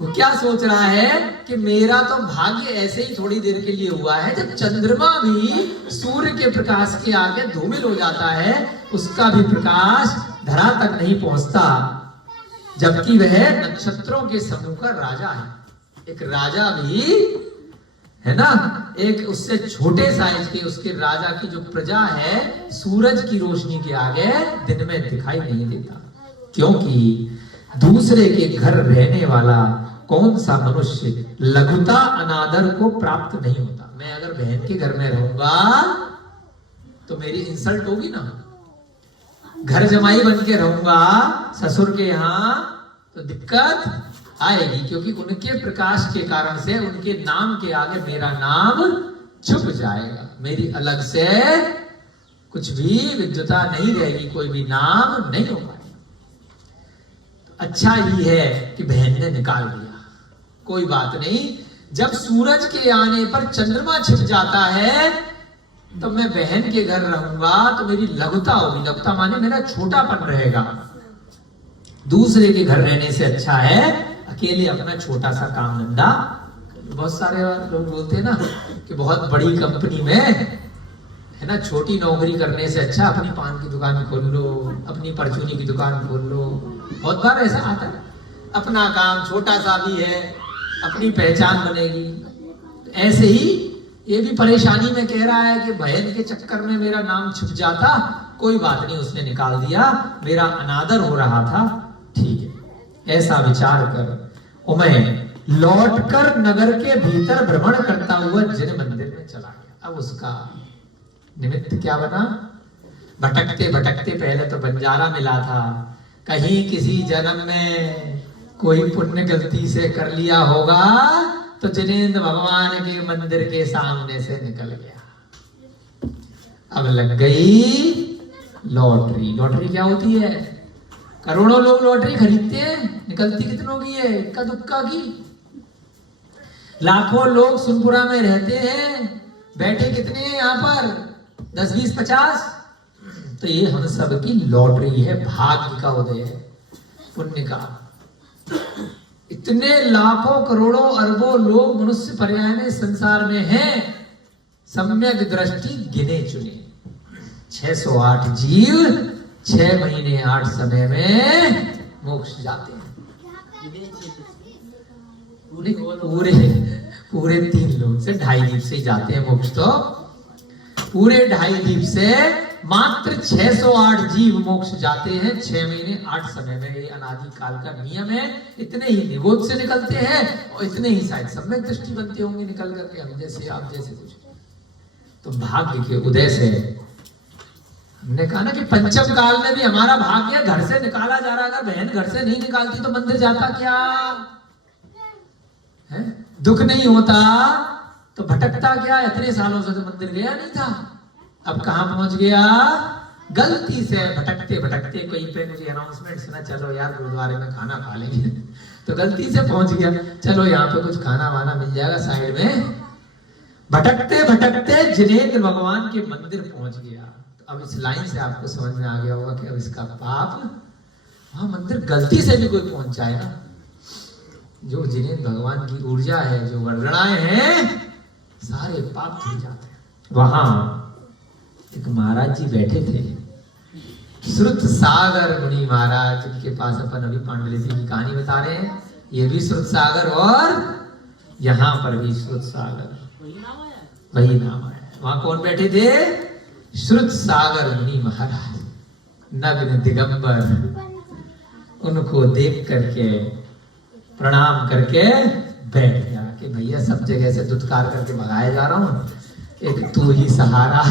वो क्या सोच रहा है कि मेरा तो भाग्य ऐसे ही थोड़ी देर के लिए हुआ है, जब चंद्रमा भी सूर्य के प्रकाश के आगे धूमिल हो जाता है, उसका भी प्रकाश धरा तक नहीं पहुंचता, जबकि वह नक्षत्रों के समूह का राजा है। एक राजा भी है ना, एक उससे छोटे साइज के उसके राजा की जो प्रजा है, सूरज की रोशनी के आगे दिन में दिखाई नहीं देता, क्योंकि दूसरे के घर रहने वाला कौन सा मनुष्य लघुता अनादर को प्राप्त नहीं होता। मैं अगर बहन के घर में रहूंगा तो मेरी इंसल्ट होगी ना, घर जमाई बन के रहूंगा ससुर के यहाँ तो दिक्कत आएगी, क्योंकि उनके प्रकाश के कारण से उनके नाम के आगे मेरा नाम छुप जाएगा, मेरी अलग से कुछ भी विद्वता नहीं रहेगी, कोई भी नाम नहीं हो पाएगा। तो अच्छा ही है कि बहन ने निकाल दिया, कोई बात नहीं। जब सूरज के आने पर चंद्रमा छिप जाता है तो मैं बहन के घर रहूंगा तो मेरी लघुता होगी, लघुता माने मेरा छोटापन रहेगा। दूसरे के घर रहने से अच्छा है अकेले अपना छोटा सा काम धंधा। बहुत सारे लोग बोलते हैं ना कि बहुत बड़ी कंपनी में है ना, छोटी नौकरी करने से अच्छा अपनी पान की दुकान खोल लो, अपनी परचूनी की दुकान खोल लो। बहुत बार ऐसा आता है, अपना काम छोटा सा भी है, अपनी पहचान बनेगी। ऐसे ही ये भी परेशानी में कह रहा है कि बहन के चक्कर में मेरा नाम छुप जाता, कोई बात नहीं, उसने निकाल दिया, मेरा अनादर हो रहा था, ठीक है। ऐसा विचार कर उमय लौटकर नगर के भीतर भ्रमण करता हुआ जिन मंदिर में चला गया। अब उसका निमित्त क्या बना? भटकते भटकते पहले तो बंजारा मिला था, कहीं किसी जन्म में कोई पुण्य गलती से कर लिया होगा तो जिनेंद्र भगवान के मंदिर के सामने से निकल गया। अब लग गई लॉटरी। लॉटरी क्या होती है? करोड़ों लोग लॉटरी खरीदते हैं, निकलती कितनों की है? इक्का दुक्का की। लाखों लोग सुनपुरा में रहते हैं, बैठे कितने हैं यहाँ पर? 10, 20, 50। तो ये हम सब की लॉटरी है, भाग्य का उदय है, पुण्य का। इतने लाखों करोड़ों अरबों लोग मनुष्य पर्याय में संसार में हैं, सम्यक दृष्टि गिने चुने 608 जीव 6 महीने 8 समय में मोक्ष जाते हैं। पूरे 3 लोग से 2.5 दीप से जाते हैं मोक्ष। तो पूरे 2.5 दीप से मात्र 608 जीव मोक्ष जाते हैं 6 महीने 8 समय में। ये अनादि काल का नियम है। इतने ही निगोद से निकलते हैं और इतने ही शायद सम्यक दृष्टि बनते होंगे निकल करके, हम जैसे आप जैसे कुछ। तो भाग्य के उदय से हमने कहा ना कि पंचम काल में भी हमारा भाग्य घर से निकाला जा रहा है। अगर बहन घर से नहीं निकालती तो मंदिर जाता क्या है? दुख नहीं होता तो भटकता क्या? इतने सालों से तो मंदिर गया नहीं था, अब कहां पहुंच गया? गलती से भटकते भटकते कहीं पे मुझे अनाउंसमेंट सुना, चलो यार गुरुद्वारे में खाना खा लेंगे, तो गलती से पहुंच गया, चलो यहाँ पे कुछ खाना वाना मिल जाएगा साइड में। भटकते भटकते जिनेंद्र भगवान के मंदिर पहुंच गया। तो अब इस लाइन से आपको समझ में आ गया होगा कि अब इसका पाप, वहां मंदिर गलती से भी कोई पहुंच जाएगा, जो जिनेंद्र भगवान की ऊर्जा है, जो वर्णनाएं हैं, सारे पाप धुल जाते हैं। वहां एक महाराज जी बैठे थे, श्रुत सागर मुनि महाराज, जिनके पास अपन अभी पांडुलिपि की कहानी बता रहे हैं। ये भी श्रुत सागर और यहाँ पर भी श्रुत सागर, वही नाम है। वहां कौन बैठे थे? श्रुत सागर मुनि महाराज, नग्न दिगंबर। उनको देख करके प्रणाम करके बैठ गया कि भैया सब जगह से दुत्कार करके भगाया जा रहा हूं, एक तू ही सहारा।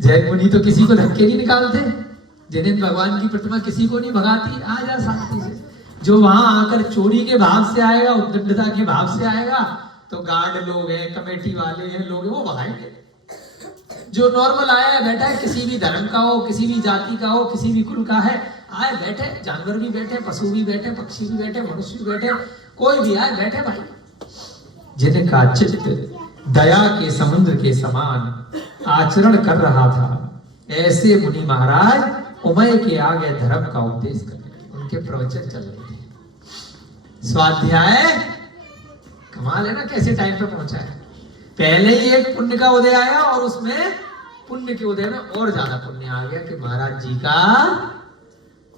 जैन मुनि तो किसी को धक्के नहीं निकालते, जिनेंद्र भगवान की प्रतिमा किसी को नहीं भगाती, आ जा शांति से। जो वहां आकर चोरी के भाव से आएगा, उद्दंडता के भाव से आएगा, तो गार्ड लोग हैं, कमेटी वाले हैं, लोग वो भगाएंगे। जो नॉर्मल आया है, बैठा है, किसी भी धर्म का हो, किसी भी जाति का हो, किसी भी कुल का है, आए बैठे, जानवर भी बैठे, पशु भी बैठे, पक्षी भी बैठे, मनुष्य भी बैठे, कोई भी आए बैठे भाई। जिनका चित्त दया के समुद्र के समान आचरण कर रहा था, ऐसे मुनि महाराज उमय के आगे धर्म का उपदेश कर रहे थे। उनके प्रवचन चल रहे थे, स्वाध्याय, कमाल है ना कैसे टाइम पे पहुंचा है। पहले ही एक पुण्य का उदय आया और उसमें पुण्य के उदय में और ज्यादा पुण्य आ गया कि महाराज जी का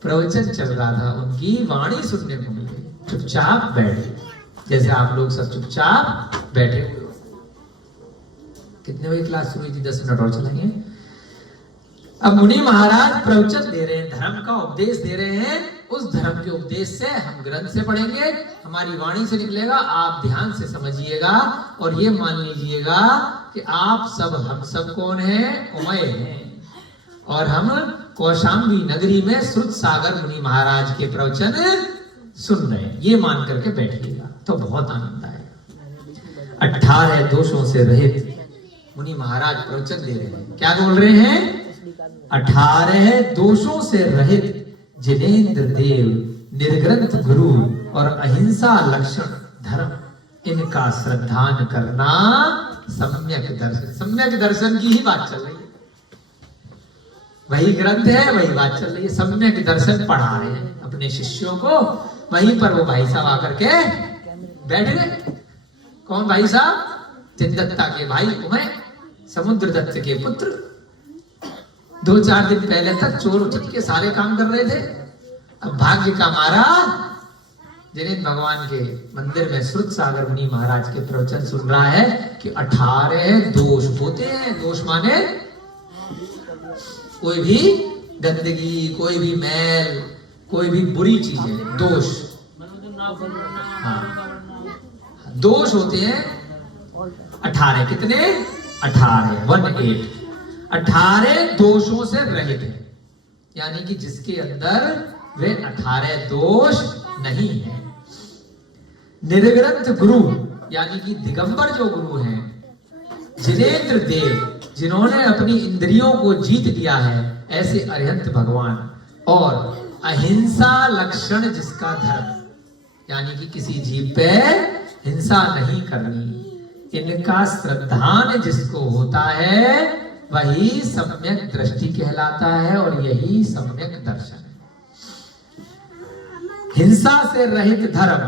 प्रवचन चल रहा था, उनकी वाणी सुनने को मिल गई। चुपचाप बैठे, जैसे आप लोग सब चुपचाप बैठे हुए हो। कितने बजे क्लास शुरू हुई थी? 10 मिनट और चलेंगे। अब मुनि महाराज प्रवचन दे रहे हैं, धर्म का उपदेश दे रहे हैं। उस धर्म के उपदेश से हम ग्रंथ से पढ़ेंगे, हमारी वाणी से निकलेगा, आप ध्यान से समझिएगा और ये मान लीजिएगा कि आप सब, हम सब कौन हैं? उमय हैं। और हम कौशाम्बी नगरी में श्रुत सागर मुनि महाराज के प्रवचन सुन रहे हैं, ये मान करके बैठिएगा तो बहुत आनंद आएगा। 18 दोषों से रहित मुनि महाराज प्रवचन दे रहे हैं। क्या बोल रहे हैं? 18 दोषों से रहित जिनेन्द्र देव निर्ग्रंथ गुरु और अहिंसा लक्षण धर्म, इनका श्रद्धान करना सम्यक दर्शन। सम्यक दर्शन की ही बात चल रही है, वही ग्रंथ है, वही बात चल रही है। सम्यक दर्शन पढ़ा रहे हैं अपने शिष्यों को। वहीं पर वो भाई साहब आकर के बैठ गए। कौन भाई साहब? चिंदत्ता के भाई उमय, समुद्र दत्त के पुत्र। 2-4 दिन पहले तक चोर उचक के सारे काम कर रहे थे। अब भाग्य का मारा जिनेन्द्र भगवान के मंदिर में श्रुत सागर मुनि महाराज के प्रवचन सुन रहा है कि 18 दोष होते हैं। दोष माने कोई भी गंदगी, कोई भी मैल, कोई भी बुरी चीजें, दोष। हाँ, दोष होते हैं 18। कितने? 18 18 दोषों से रहित है, यानी कि जिसके अंदर वे 18 दोष नहीं है। निर्ग्रंथ गुरु, यानी कि दिगंबर जो गुरु हैं, जिनेन्द्र देव, जिन्होंने अपनी इंद्रियों को जीत लिया है, ऐसे अरिहंत भगवान। और अहिंसा लक्षण जिसका धर्म, यानी कि किसी जीव पे हिंसा नहीं करनी, इनका श्रद्धान जिसको होता है वही सम्यक दृष्टि कहलाता है और यही सम्यक दर्शन है। हिंसा से रहित धर्म,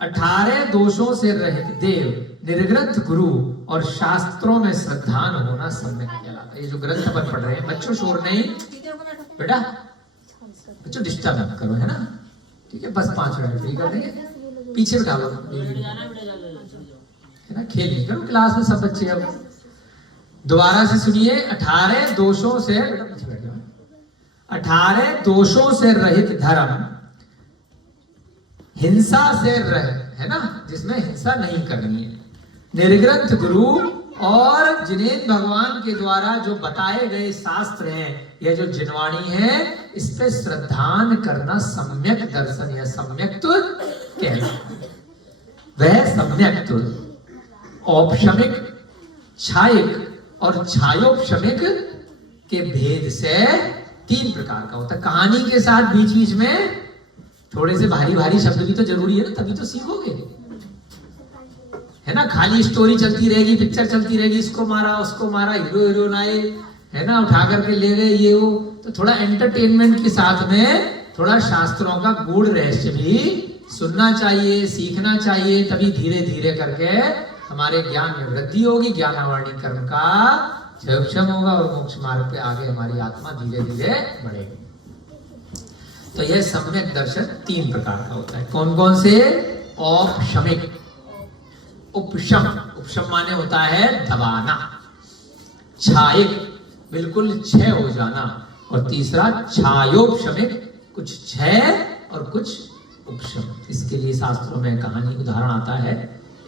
18 दोषों से रहित देव, निर्ग्रंथ गुरु और शास्त्रों में श्रद्धान होना सम्यक कहलाता है। ये जो ग्रंथ अपन पढ़ रहे हैं, बच्चों शोर नहीं बेटा, बच्चों डिस्टर्ब मत करो, है ना? ठीक है, बस 5 मिनट फ्री कर देंगे, पीछे बैठा लो, है ना? खेल नहीं करो क्लास में सब बच्चे। अब दोबारा से सुनिए। 18 दोषों से, 18 दोषों से रहित धर्म, हिंसा से रहित, है ना, जिसमें हिंसा नहीं करनी है। निर्ग्रंथ गुरु और जिनेन्द्र भगवान के द्वारा जो बताए गए शास्त्र हैं, यह जो जिनवाणी है, इस पे श्रद्धान करना सम्यक दर्शन या सम्यक्त्व कहलाता है। वह सम्यक्त्व औपशमिक, छायिक और छायोपशमिक के भेद से 3 प्रकार का होता है। कहानी के साथ बीच बीच में थोड़े से भारी भारी शब्द भी तो जरूरी है ना, तभी तो सीखोगे, है ना? खाली स्टोरी चलती रहेगी, पिक्चर चलती रहेगी, इसको मारा उसको मारा, हीरो हीरोइन आए, है ना, उठा करके ले गए, ये वो, तो थोड़ा एंटरटेनमेंट के साथ में थोड़ा शास्त्रों का गूढ़ रहस्य भी सुनना चाहिए, सीखना चाहिए। तभी धीरे धीरे करके हमारे ज्ञान में वृद्धि होगी, ज्ञानावर्णी कर्म का क्षय होगा और मोक्ष मार्ग पे आगे हमारी आत्मा धीरे धीरे बढ़ेगी। तो यह सम्यक दर्शन 3 प्रकार का होता है। कौन कौन से? औपशमिक, उपशम, उपशम माने होता है दबाना, छायिक, बिल्कुल क्षय हो जाना, और तीसरा छायोपशमिक, कुछ क्षय और कुछ उपशम। इसके लिए शास्त्रों में कहानी उदाहरण आता है।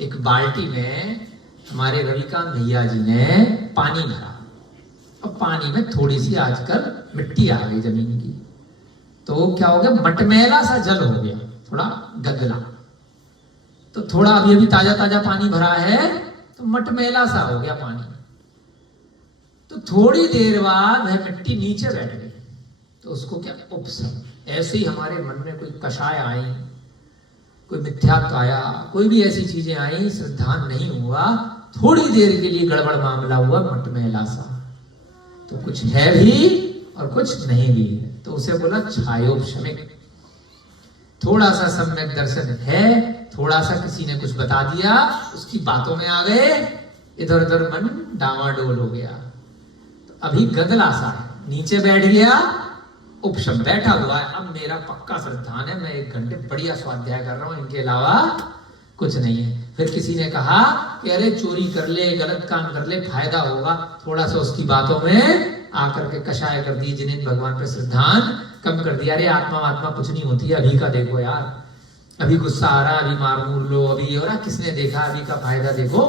एक बाल्टी में हमारे रविकांत भैया जी ने पानी भरा, अब पानी में थोड़ी सी आजकल मिट्टी आ गई जमीन की, तो क्या हो गया, मटमैला सा जल हो गया, थोड़ा गंदला। तो थोड़ा अभी ताजा ताजा पानी भरा है तो मटमैला सा हो गया पानी। तो थोड़ी देर बाद वह मिट्टी नीचे बैठ गई, तो उसको क्या, उपशम। ऐसे ही हमारे मन में कोई कषाय आई, कोई मिथ्यात्व आया, कोई भी ऐसी चीजें आई, श्रद्धान नहीं हुआ, थोड़ी देर के लिए गड़बड़ मामला हुआ, मटमैला सा, तो कुछ है भी और कुछ नहीं भी है, तो उसे बोला छायोपशमिक। थोड़ा सा सम्यक दर्शन है थोड़ा सा किसी ने कुछ बता दिया, उसकी बातों में आ गए, इधर उधर मन डावाडोल हो गया। तो अभी गदला सा है, नीचे बैठ गया, उपशम बैठा हुआ है, अब मेरा पक्का श्रद्धान है, मैं 1 घंटे बढ़िया स्वाध्याय कर रहा हूं, इनके अलावा कुछ नहीं है। फिर किसी ने कहा कि अरे चोरी कर ले, गलत काम कर ले, फायदा होगा, थोड़ा सा उसकी बातों में आकर के कषाय कर दी, जिन्हें भगवान पे श्रद्धान कम कर दिया। अरे आत्मा कुछ नहीं होती है, अभी का देखो यार, अभी गुस्सा आ रहा, अभी मार मूर लो, अभी हो रहा, किसने देखा, अभी का फायदा देखो।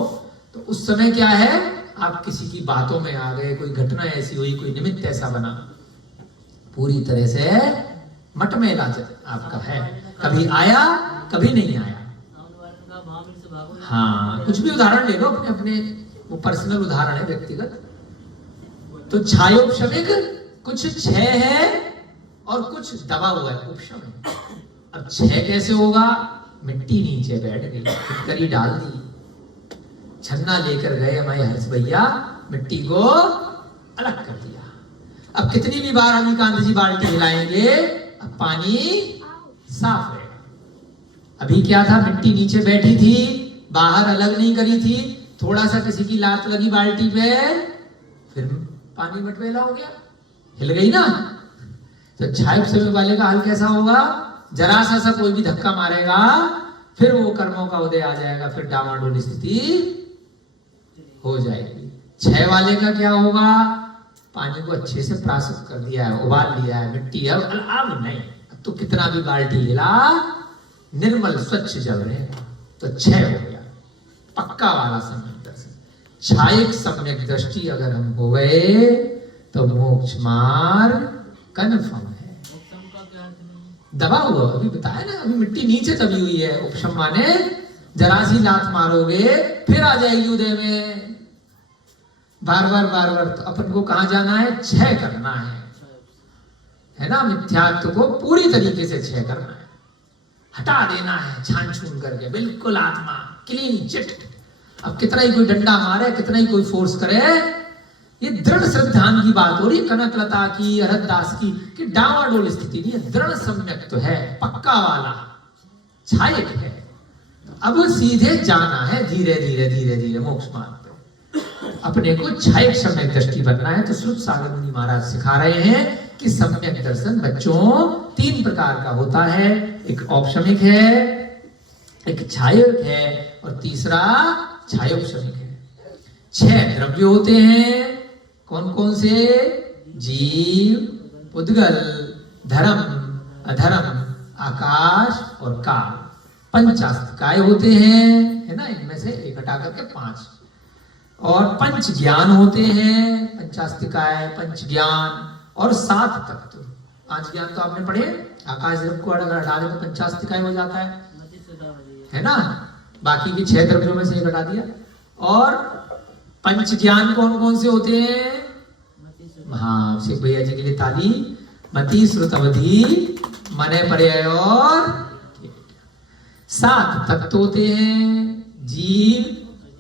तो उस समय क्या है, आप किसी की बातों में आ गए, कोई घटना ऐसी हुई, कोई निमित्त ऐसा बना, पूरी तरह से मटमेला आपका है, कभी आया कभी नहीं आया। हाँ, कुछ भी उदाहरण ले लो अपने अपने, वो पर्सनल उदाहरण है, व्यक्तिगत। तो छायोपशमिक कुछ क्षय है और कुछ दबा हुआ है, उपशम है। अब क्षय कैसे होगा, मिट्टी नीचे बैठ गई, फिटकरी डाल दी, छन्ना लेकर गए हमारे हर्ष भैया, मिट्टी को अलग कर दिया। अब कितनी भी बार अमिकांत जी बाल्टी हिलाएंगे, अब पानी साफ रहेगा। अभी क्या था, मिट्टी नीचे बैठी थी, बाहर अलग नहीं करी थी, थोड़ा सा किसी की लात लगी बाल्टी पे, फिर पानी मटमेला हो गया, हिल गई ना। तो छायोपशमिक वाले का हाल कैसा होगा, जरा सा कोई भी धक्का मारेगा, फिर वो कर्मों का उदय आ जाएगा, फिर डामाडोल स्थिति हो जाएगी। क्षय वाले का क्या होगा, पानी को अच्छे से प्राशुद्ध कर दिया है, उबाल लिया है, मिट्टी अब नहीं, अब तो कितना भी बाल्टी हिला, निर्मल स्वच्छ जल रहेगा, तो क्षय हो गया, पक्का वाला सम्यक दर्शन। छायक सम्यक दृष्टि अगर हम हो गए तो मोक्ष मार्ग कन्फर्म है। दबा हुआ अभी बताया ना, अभी मिट्टी नीचे दबी हुई है, उपशम माने जरा सी लात मारोगे फिर आ जाएगी उदय में, बार बार। तो अपन को कहां जाना है, क्षय करना है ना, मिथ्यात्व को पूरी तरीके से क्षय करना है, हटा देना है, छान छून करके, बिल्कुल आत्मा क्लीन चिट। अब कितना ही कोई डंडा मारे, कितना ही कोई फोर्स करे, ये दृढ़ श्रद्धान की बात हो रही है, कनकलता की, अरहदास की, कि डावाडोल स्थिति नहीं है, दृढ़ सम्यक तो है, पक्का वाला छायक है। अब सीधे जाना है, धीरे धीरे मोक्ष मार्ग पे अपने को छायक सम्यक दृष्टि बनना है। तो श्रुत सागर मुनि महाराज सिखा रहे हैं कि सम्यक दर्शन बच्चों 3 प्रकार का होता है, एक औपशमिक है, एक छायक है, और तीसरा छायोपशमिक है। 6 द्रव्य होते हैं, कौन कौन से, जीव, पुद्गल, धर्म, अधर्म, आकाश और काल। 5 आस्तिकाएं होते हैं, है ना, इनमें से एक हटा करके 5। और 5 ज्ञान होते हैं, 5 आस्तिकाएं, 5 ज्ञान और 7 तत्व। 5 ज्ञान तो आपने पढ़े, आकाश द्रव्य को हटा दे तो 5 आस्तिकाएं हो जाता है ना, बाकी की 6 द्रव्यों में से एक हटा दिया। और 5 ज्ञान कौन कौन से होते हैं, हाँ, शिव भैया जी के लिए ताली। मति, श्रुत, अवधि, मने, पर्याय और 7 तत्व होते हैं, जीव,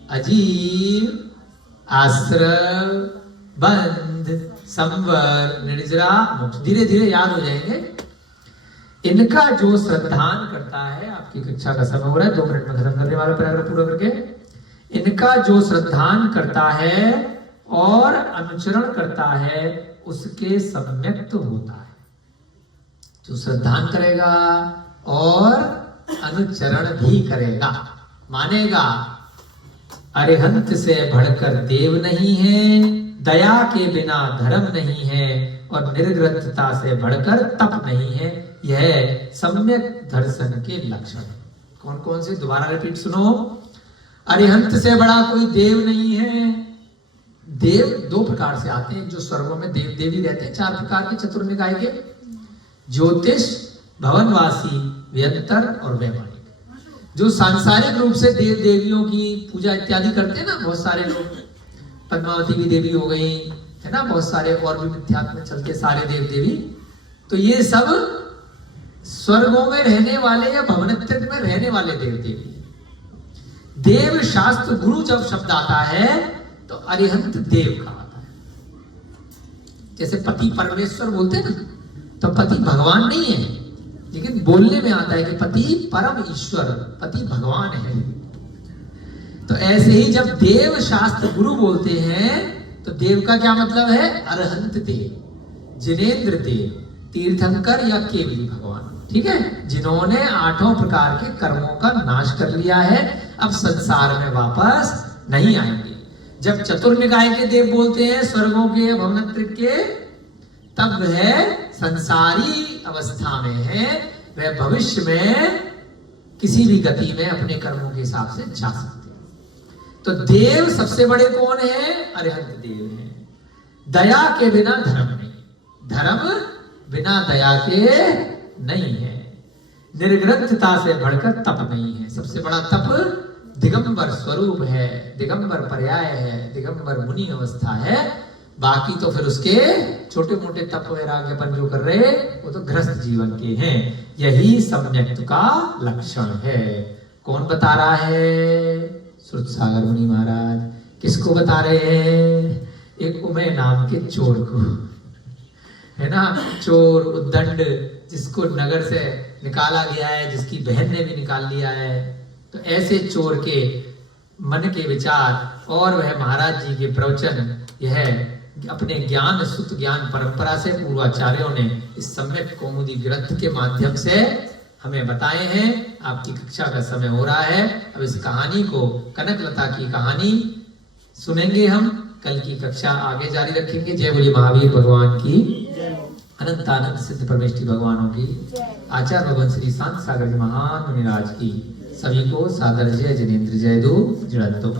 अजीव, आश्रव, बंध, संवर, निर्जरा, मोक्ष। धीरे धीरे याद हो जाएंगे। इनका जो श्रद्धान करता है, आपकी कक्षा का समय हो रहा है, 2 मिनट में खत्म करने वाला पैराग्राफ पूरा करके। इनका जो श्रद्धान करता है और अनुचरण करता है, उसके सम्यक तो होता है। जो श्रद्धान करेगा और अनुचरण भी करेगा, मानेगा अरिहंत से बढ़कर देव नहीं है, दया के बिना धर्म नहीं है, और निर्ग्रंथता से बढ़कर तप नहीं है, यह सम्यक दर्शन के लक्षण है। कौन कौन से, दोबारा रिपीट सुनो। अरिहंत से बड़ा कोई देव नहीं है। देव 2 प्रकार से आते हैं, जो स्वर्गों में देव देवी रहते हैं, 4 प्रकार के चतुर्निकाय के, ज्योतिष, भवनवासी, व्यंतर और वैमानिक। जो सांसारिक रूप से देव देवियों की पूजा इत्यादि करते हैं ना, बहुत सारे लोग, पद्मावती भी देवी हो गई, है ना, बहुत सारे और भी मिथ्यात्व में चलते सारे देव देवी। तो ये सब स्वर्गों में रहने वाले या भवनत्रिक में रहने वाले देव देवी। देव शास्त्र गुरु जब शब्द आता है तो अरिहंत देव का आता है। जैसे पति परमेश्वर बोलते हैं ना, तो पति भगवान नहीं है, लेकिन बोलने में आता है कि पति परम ईश्वर, पति भगवान है। तो ऐसे ही जब देव शास्त्र गुरु बोलते हैं तो देव का क्या मतलब है? अरहंत देव, जिनेंद्र देव, तीर्थंकर या केवली भगवान। ठीक है, जिन्होंने 8 प्रकार के कर्मों का नाश कर लिया है, अब संसार में वापस नहीं आएंगे। जब चतुर्निकाय के देव बोलते हैं स्वर्गों के, भवनत्रिक के, तब वह संसारी अवस्था में है, वह भविष्य में किसी भी गति में अपने कर्मों के हिसाब से जा सकते हैं। तो देव सबसे बड़े कौन है? अरिहंत देव हैं। दया के बिना धर्म नहीं, धर्म बिना दया के नहीं है। निर्ग्रंथता से बढ़कर तप नहीं है। सबसे बड़ा तप दिगंबर स्वरूप है, दिगंबर पर्याय है, दिगंबर मुनि अवस्था है। बाकी तो फिर उसके छोटे मोटे तप वैराग्यपन जो कर रहे वो तो गृहस्थ जीवन के हैं। यही सम्यक्त का लक्षण है। कौन बता रहा है? श्रुतसागर मुनि महाराज। किसको बता रहे हैं? एक उमय नाम के चोर को, है ना, चोर उद्दंड, जिसको नगर से निकाला गया है, जिसकी बहन ने भी निकाल लिया है। तो ऐसे चोर के मन के विचार और वह महाराज जी के प्रवचन, यह अपने ज्ञान सुत ज्ञान परंपरा से पूर्वाचार्यों ने इस सम्यक कौमुदी ग्रंथ के माध्यम से हमें बताए हैं। आपकी कक्षा का समय हो रहा है। अब इस कहानी को, कनकलता की कहानी सुनेंगे हम। कल की कक्षा आगे जारी रखेंगे। जय बोली महावीर भगवान की, अनंत आनंद सिद्ध परमेष्टि भगवानों की, आचार्य भगवान श्री शांत सागर जी महान मुनिराज की। सभी को सादर जय जिनेन्द्र जय दो जड़ंतो।